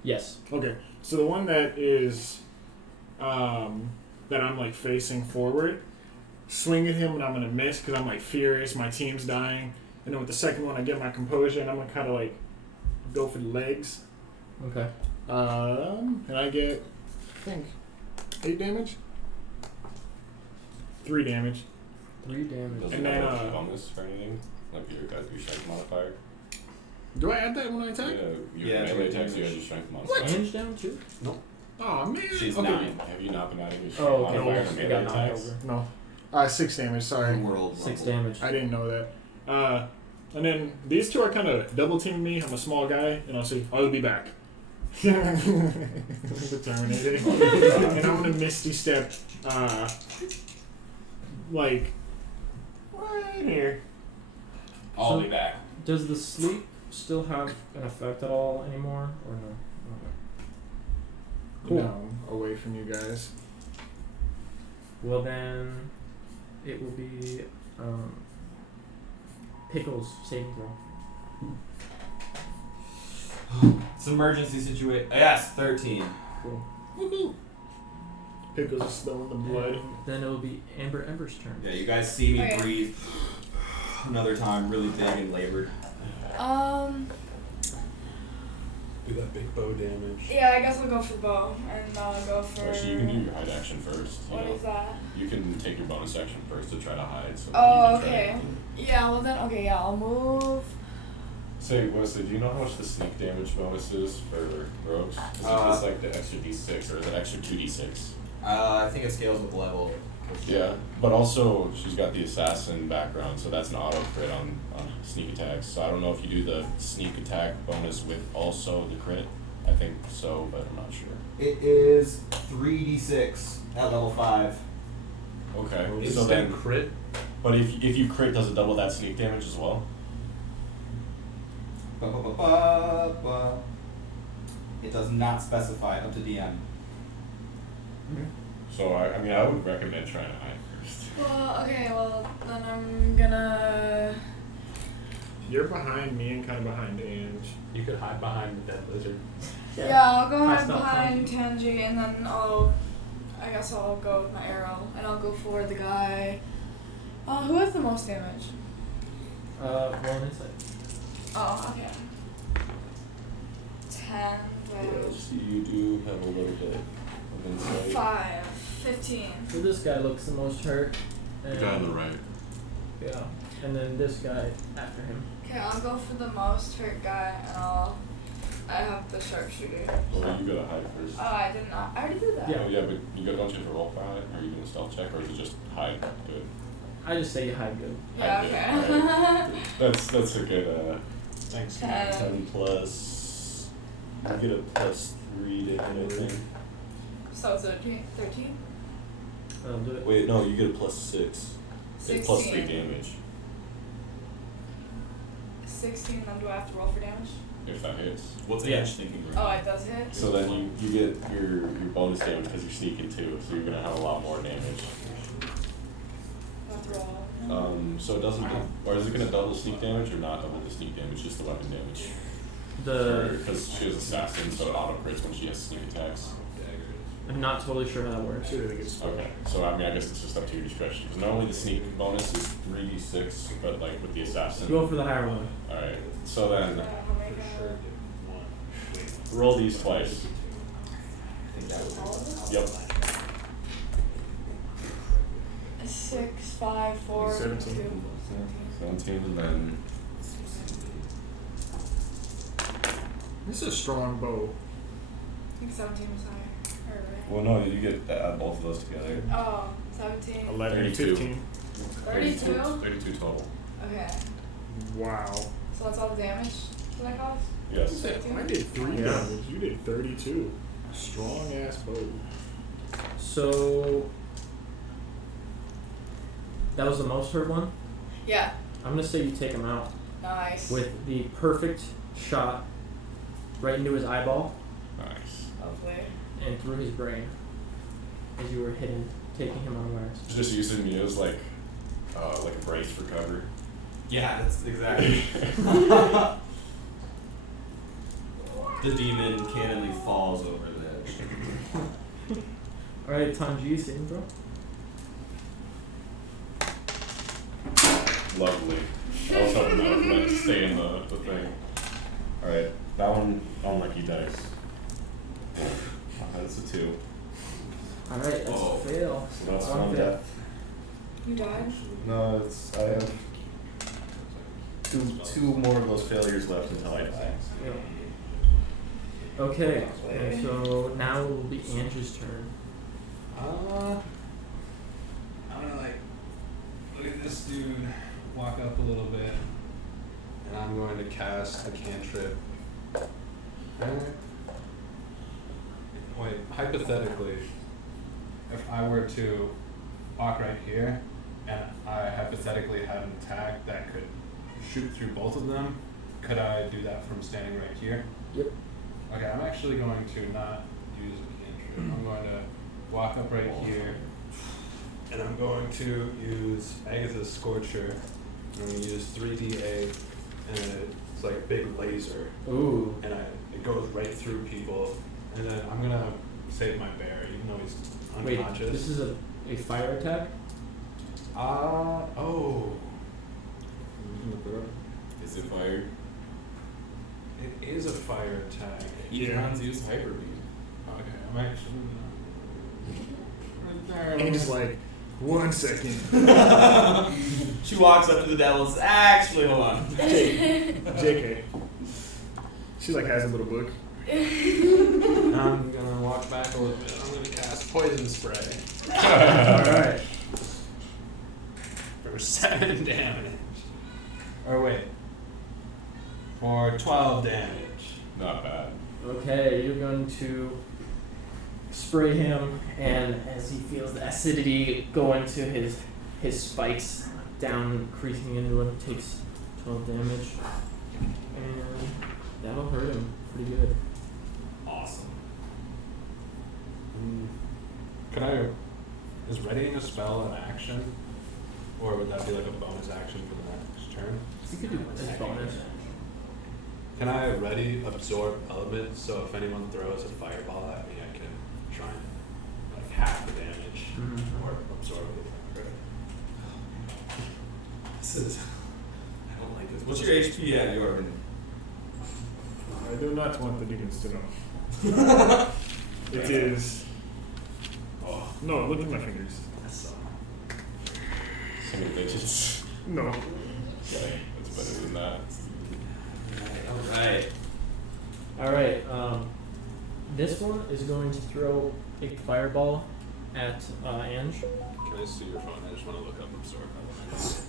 Yes. Okay, so the one that is, that I'm like facing forward, swing at him and I'm gonna miss because I'm like furious. My team's dying, and then with the second one I get my composure and I'm gonna kind of like go for the legs. Okay. And I get, I think, 8 damage. 3 damage. 3 damage. Does it And have then, a bonus or anything? Like your strength modifier? Do I add that when I attack? Yeah, Yeah, melee it's attacks, you damage. have your strength modifier. Range down too? Oh man. She's okay. 9. Have you not been adding your strength Oh, okay. modifier I to got melee knocked attacks? over. No. 6 damage. Sorry. World 6 level. damage. I didn't know that. And then these two are kind of double teaming me. I'm a small guy, and I'll be back. The Terminator. And I'm gonna misty step, like right here. I'll So- be back. Does the sleep still have an effect at all anymore, or no? Okay. Cool. No, away from you guys. Well then, it will be Pickles saving throw. It's an emergency situation. Yes, 13. Cool. Woohoo! Pickles is spilling the blood. And then it will be Ember's turn. Yeah, you guys see me Okay. breathe another time, really big and labored. Do that big bow damage. Yeah, I guess I'll go for bow and go for. Actually, you can do your hide action first. You What know. is that? You can take your bonus action first to try to hide. So Oh, you can try okay. Yeah, well then, okay, yeah, I'll move. Say, Wesley, do you know how much the sneak damage bonus is for rogues? Is it just like the extra d6 or is it extra 2d6? I think it scales with level. Yeah, but also she's got the assassin background, so that's an auto crit on sneak attacks. So I don't know if you do the sneak attack bonus with also the crit. I think so, but I'm not sure. It is 3d6 at level 5. Okay, so Instant then, crit. but if you crit, does it double that sneak damage as well? It does not specify, up to DM. So I mean, I would recommend trying to hide first. Well, okay, well then I'm gonna. You're behind me and kind of behind Ange. You could hide behind the dead lizard. Yeah, I'll go ahead Passed out behind Tanji and then I guess I'll go with my arrow and I'll go for the guy. Who has the most damage? Roll an insight. Oh, okay. 10, Yes, you do have a little bit of insight. 5, 15. So this guy looks the most hurt. And, right. Yeah. And then this guy after him. Okay, I'll go for the most hurt guy and I have the sharpshooter. Well, you gotta hide first. Oh, I did not. I already did that. Yeah. Oh yeah, but don't you have to roll for it? Are you gonna stealth check or is it just hide good? I just say you hide good. Yeah, I okay. That's a good Thanks. 10. plus. You get a plus 3 to hit, I think. So 13? I'll do it. Wait, no, you get a plus 6. It's plus 3 16. damage 16, then do I have to roll for damage? if that hits. What's Yeah. Ange thinking? Oh, it does hit? So then you get your bonus damage because you're sneaking too, so you're gonna have a lot more damage. I have to roll. So it doesn't, or is it gonna double sneak damage or not double the sneak damage, just the weapon damage? The Because she has assassin, so it auto crits when she has sneak attacks. I'm not totally sure how that works. It's a really good spell. Okay, so I mean, I guess it's just up to your discretion. Because normally the sneak bonus is 3d6, but like with the assassin. Go for the higher one. Alright, so then How many For sure go? get one. roll these twice. All of them? Yep. 6, 5, 4, 17. 2. 17 and then. This is a strong bow. I think 17 was higher. Or right? Well, no, you get to add both of those together. Oh, 17. 11 and 32. 15. 32? 32 total. Okay. Wow. So that's all the damage that I caused? Yes. I did 3 Yeah. damage. You did 32. Strong ass bow. So that was the most hurt one. Yeah. I'm gonna say you take him out Nice. with the perfect shot right into his eyeball Nice. Lovely. and through his brain as you were hitting, taking him unawares. Just using me as like a brace for cover. Yeah, that's exactly. The demon cannonly falls over the edge. All right, Tanji, sing, bro. Lovely. I was hoping that was meant to stay in the thing. Alright, that one unlucky dice. That's a 2. All right, that's Whoa. a fail. So that's One one fail. death. You died? No, I have two more of those failures left until I die. Yeah. Okay, and so now it will be Angie's turn. I'm gonna like look at this dude, walk up a little bit, and I'm going to cast a cantrip. Wait, hypothetically, if I were to walk right here, and I hypothetically had an attack that could shoot through both of them, could I do that from standing right here? Yep. Okay, I'm actually going to not use a cantrip. I'm going to walk up right here, and I'm going to use Agatha's Scorcher. I'm going to use 3d8, and it's like a big laser, Ooh. and it goes right through people. And then I'm going to save my bear, even though he's Wait, unconscious. this is a fire attack? Oh. Is it fired? It is a fire attack. Econ's use hyper beam. Okay, I'm actually. And just like, 1 second. She walks up to the devil and says, actually, hold on. JK. She like has a little book. I'm gonna walk back a little bit. I'm gonna cast poison spray Alright. for 7 damage. Or wait, for 12 damage. Not bad. Okay, you're going to spray him, and as he feels the acidity go into his spikes down, creasing into him, takes 12 damage. And that'll hurt him pretty good. Awesome. Is readying a spell an action? Or would that be like a bonus action for the next turn? You could do it as bonus. Can I ready absorb elements so if anyone throws a fireball at me, I can try and like half the damage Mhm. or absorb it if I crit? This is. I don't like this. What's your HP at, Jordan? I do not want the demons to know. It is. Oh, no, look at my fingers. Single digits. No. Okay, that's better than that. Alright. Alright, this one is going to throw a fireball at Ange. Can I see your phone? I just want to look up absorb elements.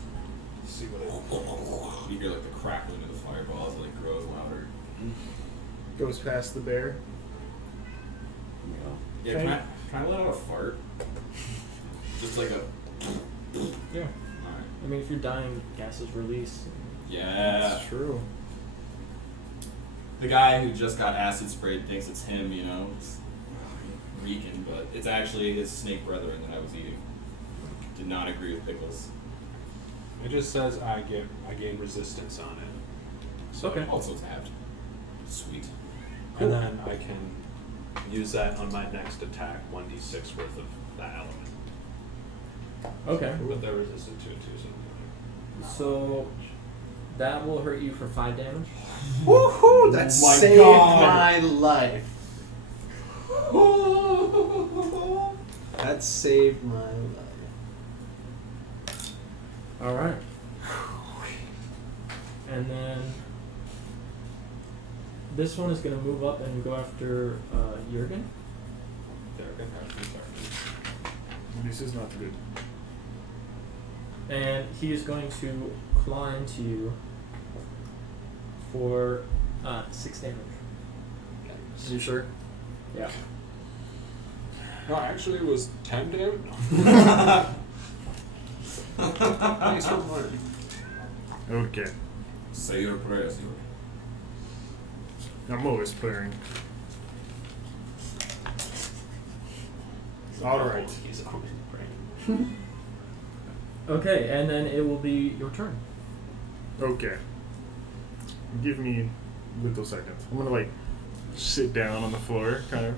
See what it. You hear like the crackling of the fireball as it like grows louder. Goes past the bear. Yeah, can I let out a fart? Just like a. Yeah. Alright. I mean, if you're dying, gases release. Yeah. That's true. The guy who just got acid sprayed thinks it's him, you know. It's reeking, but it's actually his snake brethren that I was eating. Did not agree with pickles. It just says I gain resistance on it. Okay. Also tapped. Sweet. And then I can use that on my next attack, 1d6 worth of that element. Okay. But they're resistant to it too, so So that will hurt you for 5 damage. Woohoo! That my saved God. my life. That saved my life. All right. And then this one is going to move up and go after Jurgen. they're gonna have to start. This is not good. And he is going to climb to you for 6 damage. Are you sure? Yeah. No, actually, it was 10 damage. Nice one. Okay. Say your prayers. I'm always playing. Alright. He's always praying. Okay, and then it will be your turn. Okay. Give me a little second. I'm gonna like sit down on the floor, kind of.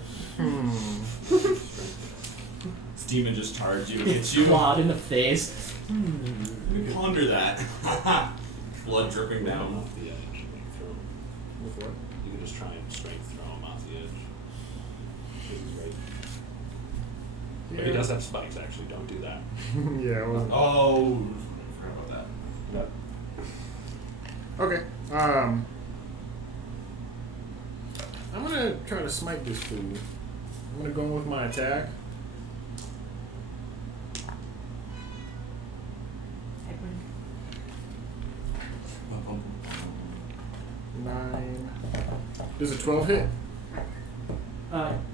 This demon just charged you, hit you. Clawed in the face. We ponder that. Blood dripping down. Off the edge. Like, throw him. With what? You can just try and strength throw him off the edge. 'Cause he's right. But he does have spikes, actually. Don't do that. Yeah, I wasn't. Oh, I forgot about that. Okay. I'm gonna try to smite this fool. I'm gonna go in with my attack. Nine. Does a 12 hit?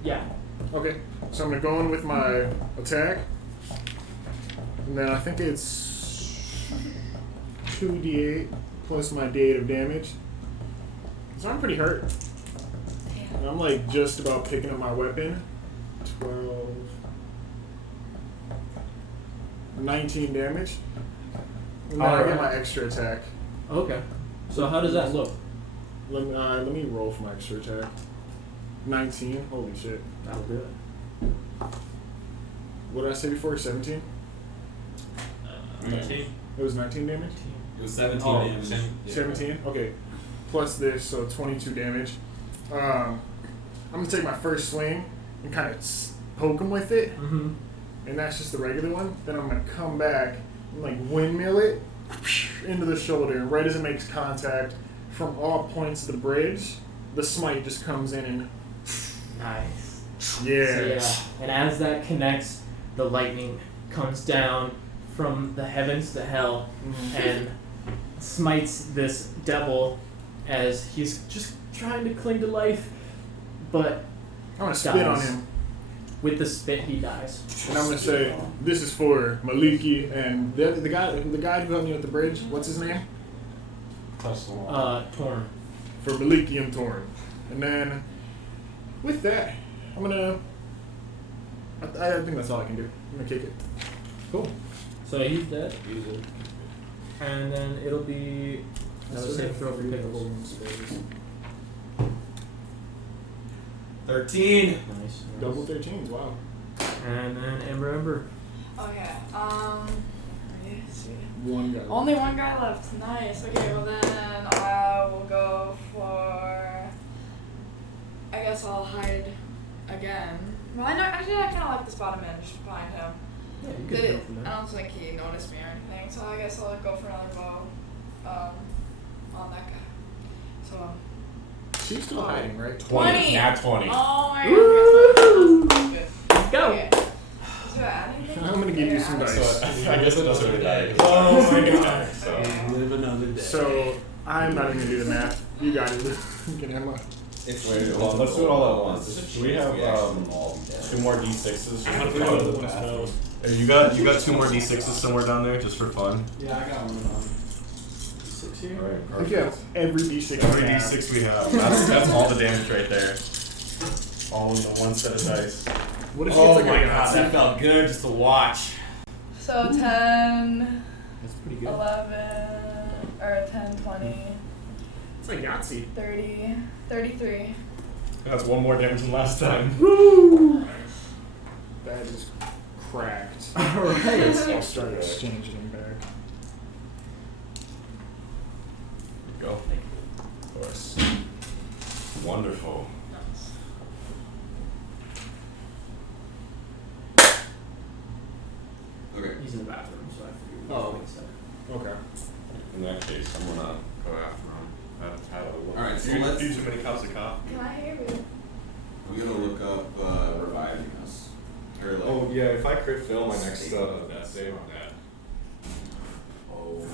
Yeah. Okay. So I'm gonna go in with my attack. And then I think it's 2d8 plus my d8 of damage. So I'm pretty hurt. And I'm like just about picking up my weapon. 12. 19 damage. And then I get Alright. my extra attack. Okay. So how does that look? Let me roll for my extra attack. 19. Holy shit. That'll do it. What did I say before? 17? 19. It was 19 damage? It was 17 Oh, damage. 17? Okay. Plus this, so 22 damage. I'm going to take my first swing and kind of poke him with it. Mm-hmm. And that's just the regular one. Then I'm going to come back and like windmill it into the shoulder. And right as it makes contact from all points of the bridge, the smite just comes in and Nice. yeah. So yeah, and as that connects, the lightning comes down from the heavens to hell and smites this devil as he's just trying to cling to life, but I'm going to spit on dies. him. With the spit, he dies. And I'm going to say, this is for Maliki and the guy who helped me with the bridge. What's his name? Touch the wall. Torn. For Maliki and Torn. And then, with that, I'm gonna. I think that's all I can do. I'm gonna kick it. Cool. So he's dead. And then it'll be another saving throw for Pickles. 13. Nice. Double 13s, wow. And then Ember. Okay. One guy. Only one guy left. Nice. Okay, well then I will go for. I guess I'll hide again. Well, I know. Actually, I kind of like the spot I'm in, just behind him. Yeah, you could Did go it, from I there. don't think he noticed me or anything, so I guess I'll go for another bow on that guy. So She's still hiding, right? 20. Nat 20. Oh my Woo! god. That's Go! okay. Is there anything? I'm gonna give you some Okay, dice. So I guess it doesn't really matter. Oh my god. So Live another day. So, I'm not even gonna do the math. You got it. You can have my. wait, hold on, let's do it all at once. Do we have 2 more d6s? Hey, you got 2 more d6s somewhere down there just for fun. Yeah, I got one. 6 here. Alright, If you have every d6 Every you have. d6 we have. That's all the damage right there. All in the one set of dice. What if Oh it's like my a god, that felt good just to watch. So 10, That's pretty good. 11, or 10, 20, It's like Yahtzee. 30, 33. That's one more damage than last time. Woo! That is cracked. Alright. I'll start exchanging back. Go. Of course. Wonderful. Okay. He's in the bathroom, so I figured. Oh. Okay. In that case, I'm gonna go after him. That's how it works. Alright, so You let's. do too many cups of coffee. Can I hear you? I'm gonna look up reviving us. Or like. Oh yeah, if I crit fail my next save on that. Oh.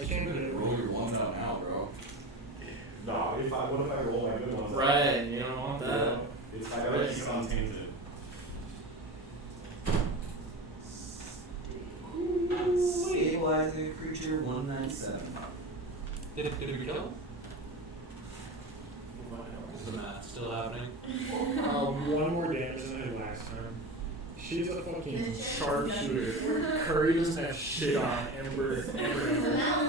I can't do it. Roll your ones out now, bro. No, what if I roll my good ones? Right, you don't want that. It's I gotta keep untainted. Stabilizing creature 197. Did we kill him? Is the math still happening? One more damage than I did last time. She's a fucking sharpshooter. Curry doesn't have shit on Ember.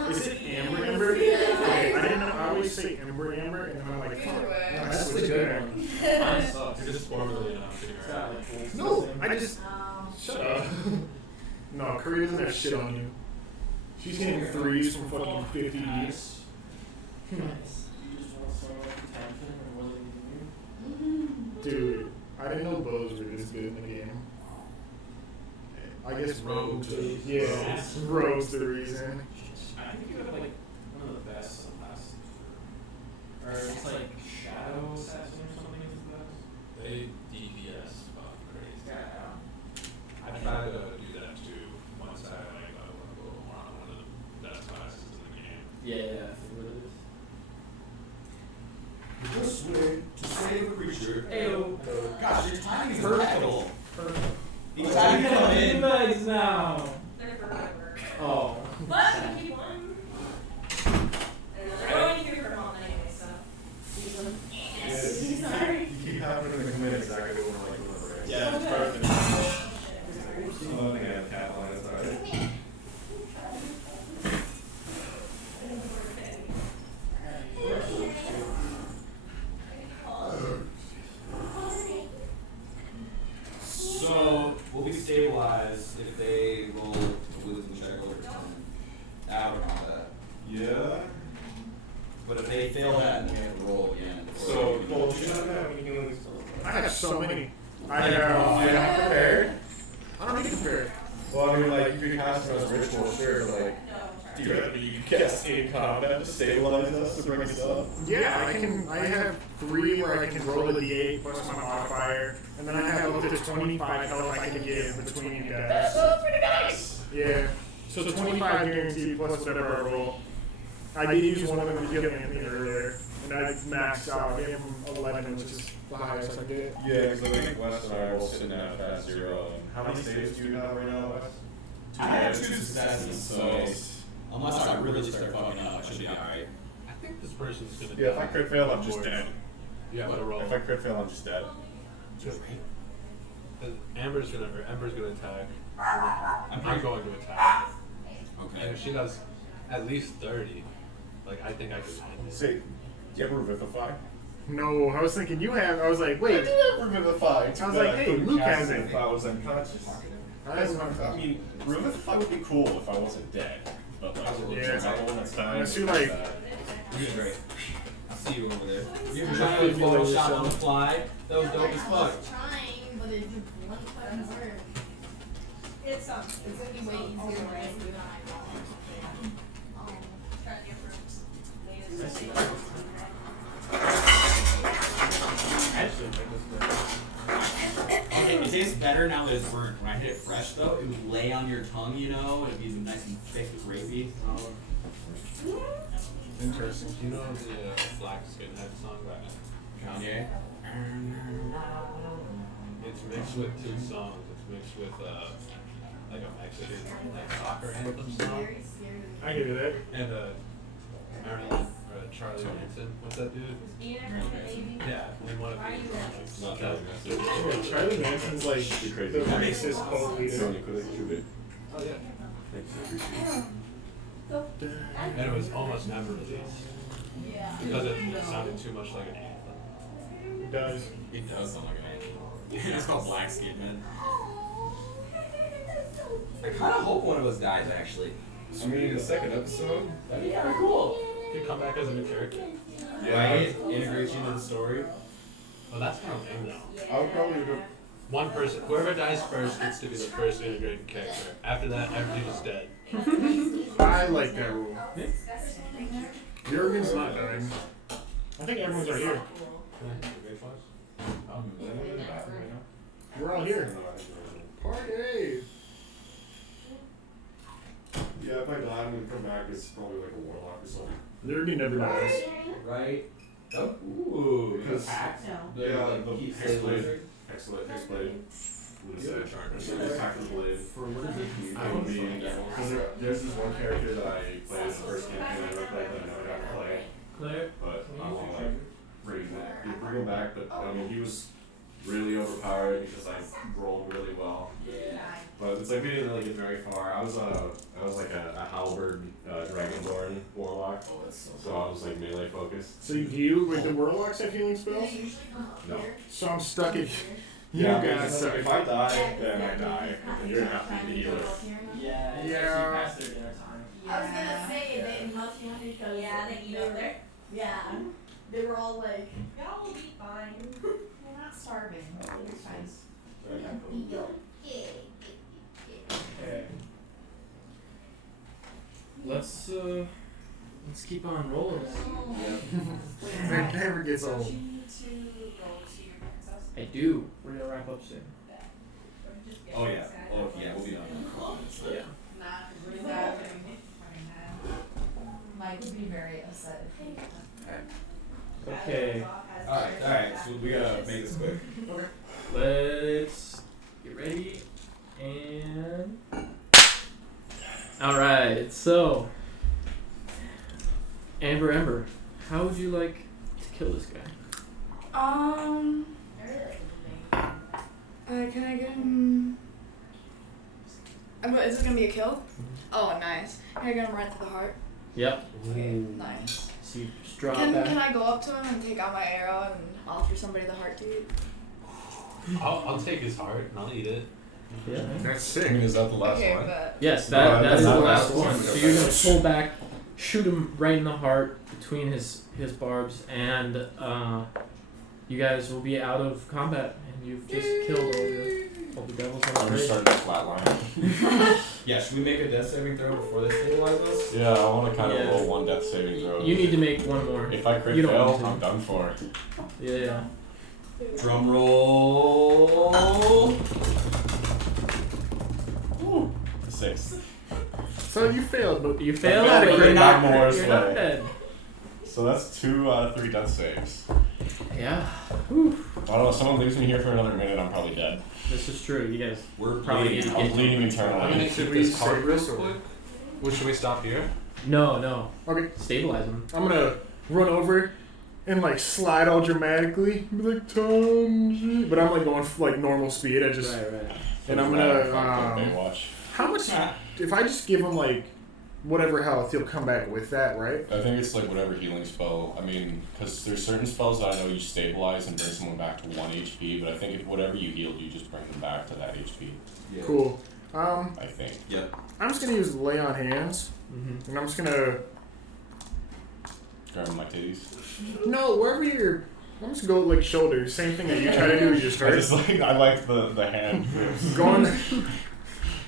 Is it Amber? Okay, I didn't know. I always say Ember, and then I'm like, fuck. No, that's the good one. Mine sucks. You're just formally not figuring it out. No, I just. Shut up. No, Curry doesn't have shit on you. She's hitting threes from fucking 50 deep. Nice. You just want some attention or was it Dude, I didn't know bows were this good in the game. I guess rogues. Yeah, rogues the reason. I think you have like one of the best classes. Or it's like Shadow Assassin or something is the best. They DPS fucking crazy. Yeah. I tried to do that too once I like got a little more on one of the best classes in the game. Yeah, I think what it is. This way to save a creature. Ayo. Gosh, your timing is impeccable. Perfect. Each time you come in. Bags now. They're forever. Oh. But we keep one. They're going through for all anyway, so. Use them. Yes. Sorry. You keep happening to come in exactly when we're like doing the race. Yeah, it's perfect. I don't think I have cap on it, it's alright. So we'll be stabilized if they roll a wisdom check over 10 out of that. Yeah. But if they fail that, then we have to roll again. So, well, do you not have any healings? I have so many. I have prepared. I don't need to compare. Well, I mean, like, you could cast them as ritual, sure, but like, do you cast in combat to stabilize us to bring us up? Yeah, I can. I have 3 where I can roll a d8 plus my modifier, and then I have up to 25 health I can give between you guys. That's pretty nice! Yeah. So 25 guaranteed plus whatever I roll. I did use one of them to heal Anthony earlier, and I maxed out. I gave him 11, which is the highest I get. Yeah, because I think Wes and I are all sitting at fast 0. And how many saves do you have right now, Wes? I have 2 successes, so unless I really start fucking up, I should be alright. I think this person's gonna. Yeah, if I crit fail, I'm just dead. Yeah, but roll. If I crit fail, I'm just dead. Amber's gonna attack. I'm pretty- going to attack. Okay. And if she does at least 30, like I think I could hit it. Say, do you have Revivify? No, I was thinking you have. I was like, I wait. do have Revivify. I was like, hey, Luke has it. If I was unconscious. I mean, Revivify would be cool if I wasn't dead. But like, Yeah. that's fine. Unless you like. You're doing great. I see you over there. You Just trying to feel Photoshop yourself. on the fly. That was dope as I fuck. was trying, but it just won't fucking work. It's gonna be way easier when I do it on my phone. Try Okay, it tastes better now that it's burnt. When I hit it fresh though, it would lay on your tongue, you know, it'd be nice and thick and grapey. Interesting. Do you know the Black Skinhead song by Kanye? It's mixed with 2 songs. It's mixed with like a Mexican like soccer anthem song I can do that. and Marilyn or Charlie Manson. What's that dude? Yeah, and one of these. Not that Yeah, Charlie Manson's like the racist cult leader. Oh yeah. And it was almost never released. Because it sounded too much like an ant. It does. He does sound like an angel. It's called Black Skin Man. I kind of hope one of us dies, actually. I mean, the second episode. That'd be kind of cool. You come back as a new character. Right? Integrate you into the story. Well, that's kind of thing though. I would probably do. One person, whoever dies first gets to be the first integrated character. After that, everything is dead. I like that rule. Jurgen's not dying. I think everyone's right here. We're all here. Party! Yeah, if I die, I'm gonna come back as probably like a warlock or something. Jurgen never dies. Right? Oh, ooh. Because- The, Yeah, like, the heat Hexblade. blade. Hexblade. Attack of the blade. For what is it? I would be. Because there's this one character that I played as the first campaign I ever played that I never got to play. Claire? But I'm all like, bring him back. But I mean, he was really overpowered because I rolled really well. But it's like we didn't really get very far. I was like a halberd dragonborn warlock. So I was like melee focused. So you heal with the warlocks have healing spells? No. So I'm stuck in. Yeah, You but guys it's suck. like, if I die, then I die. And you're gonna have to be the healer. Yeah. Yeah. Past their dinner time. I was gonna say they must be because they eat over there. Yeah. They were all like, y'all will be fine. We're not starving. It's fine. Let's keep on rolling. That never gets old. I do. We're gonna wrap up soon. Oh, yeah. Oh, yeah, we'll be done. Yeah. Mike would be very upset if he Okay. Alright, so we gotta make this quick. Let's get ready and. Alright, so. Ember, how would you like to kill this guy? Can I get him? Is this gonna be a kill? Oh, nice. Can I get him right to the heart? Yep. Okay, nice. So you just drop Can that. I go up to him and take out my arrow and offer somebody the heart to eat? I'll take his heart and I'll eat it. Yeah. That's I sick. mean, is that the last Okay, one? but Yes, No, that that's is the not last the last one. one. So you're gonna pull back, shoot him right in the heart between his barbs, and you guys will be out of combat, and you've just killed all the devils on the I'm just bridge. starting to flatline. Yeah, should we make a death saving throw before they stabilize us? Yeah, I want to kind of Yeah. roll one death saving throw. You need to make one more. If I crit You don't fail, need to. I'm done for. Yeah. Drum roll. 6. So you failed, but You failed, failed, but but you're you're not, not more you're not slow. dead. So that's 2 out of 3 death saves. Yeah. Whew. I don't know, if someone leaves me here for another minute, I'm probably dead. This is true. You guys We're probably bleeding. need to I'm get. bleeding I'm eternally. gonna Should keep we this card save real this, or- quick. Well, should we stop here? No. Okay, Stabilize him. I'm gonna run over and like slide all dramatically, be like Tanji, but I'm like going like normal speed. I just Right. and I'm gonna Baywatch. how much if I just give him like whatever health, he'll come back with that, right? I think it's like whatever healing spell. I mean, because there's certain spells that I know you stabilize and bring someone back to 1 HP, but I think if whatever you healed, you just bring them back to that HP. Yeah. Cool. I think. Yep. I'm just gonna use lay on hands, Mm-hmm. and I'm just gonna Grabbing my titties. no wherever you're. I'm just gonna go like shoulders. Same thing that you try to do. You just I start just like I like the hand. going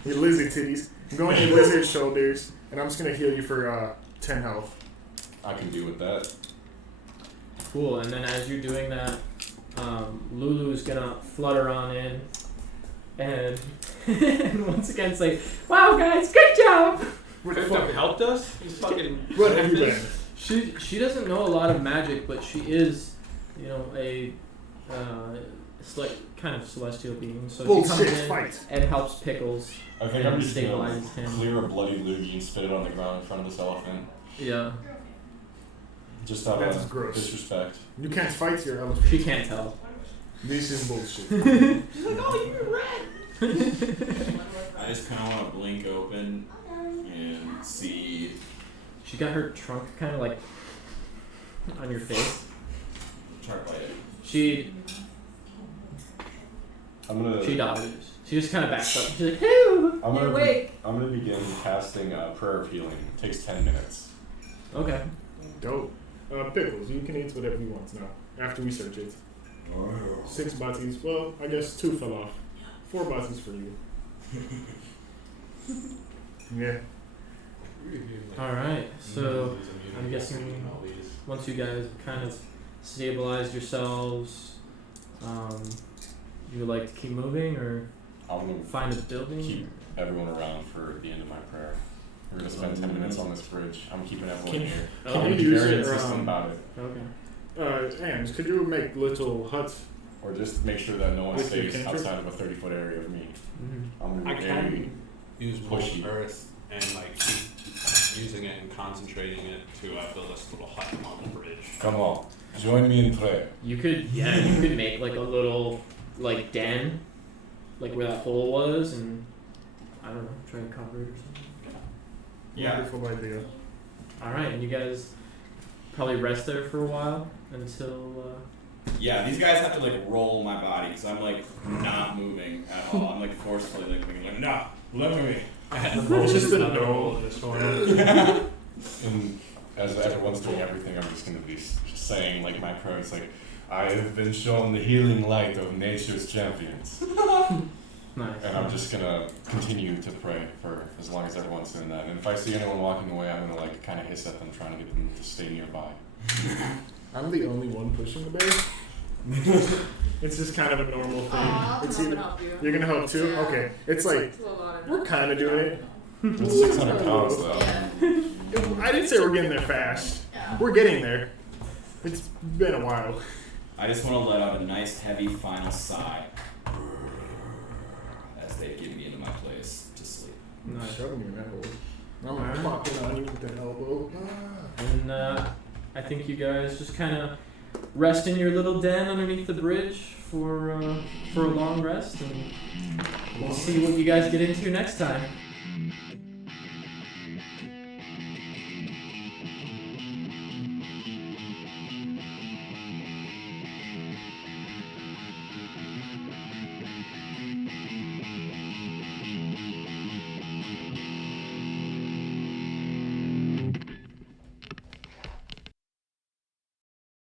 your lizard titties. I'm going your lizard shoulders, and I'm just gonna heal you for 10 health. I can deal with that. Cool. And then as you're doing that, Lulu's gonna flutter on in, and and once again say, "Wow, guys, good job." Victim helped us? He's fucking. What have you been? She doesn't know a lot of magic, but she is, a kind of celestial being. So she comes Bullshit, in fight. and helps Pickles. I think And I'm just gonna stabilize him. clear a bloody loogie and spit it on the ground in front of this elephant. Yeah. Just out That's of gross. disrespect. You can't fight your elephant. She can't tell. This is bullshit. She's like, "Oh, you're red." I just kind of want to blink open and see. She got her trunk kind of like on your face. Try to bite it. She I'm dodges. She just kind of backs up. She's like, "Whoo!" I'm gonna Wait. I'm gonna begin casting Prayer of Healing. It takes 10 minutes. Okay. Dope. Pickles, you can eat whatever you want now. After we search it. 6 bodies. Well, I guess 2 fell off. 4 bodies for you. Yeah. Alright, so I'm guessing once you guys kind of stabilized yourselves, you would like to keep moving or I'm gonna find a building? keep everyone around for the end of my prayer. We're gonna spend 10 minutes on this bridge. I'm keeping everyone Can- here. Oh, I'm you gonna be use very your, insistent about it. Okay. Ams, could you make little huts? Or just make sure that no one With your stays cantrip? outside of a 30-foot area of me. Mm-hmm. I'm gonna I be very can use pushy. molten earth and like keep using it and concentrating it to build us a little hut on the bridge. Come on, join me in prayer. You could make like a little like den, like where that hole was, and I don't know, try to cover it or something. Yeah. Wonderful idea. All right, and you guys probably rest there for a while until. Yeah, these guys have to like roll my body because I'm like not moving at all. I'm like forcefully like moving, like no, let me. It's just a Another no. roll of this one. And as everyone's doing everything, I'm just gonna be saying like my prayer. It's like, I have been shown the healing light of nature's champions. Nice. And I'm just gonna continue to pray for as long as everyone's doing that. And if I see anyone walking away, I'm gonna like kind of hiss at them, trying to get them to stay nearby. I'm the only one pushing the bear. It's just kind of a normal thing. I'll It's come up either, and help you. you're gonna help too? Yeah. Okay. It's like, It's a little loud we're enough. kind of doing it. It's 600 pounds though. Yeah. I didn't say we're getting there fast. Yeah. We're getting there. It's been a while. I just want to let out a nice heavy final sigh as they get me into my place to sleep. Nice. Shoving you in that hole. I'm Alright. clocking on you with an elbow. And I think you guys just kind of rest in your little den underneath the bridge for a long rest, and we'll see what you guys get into next time.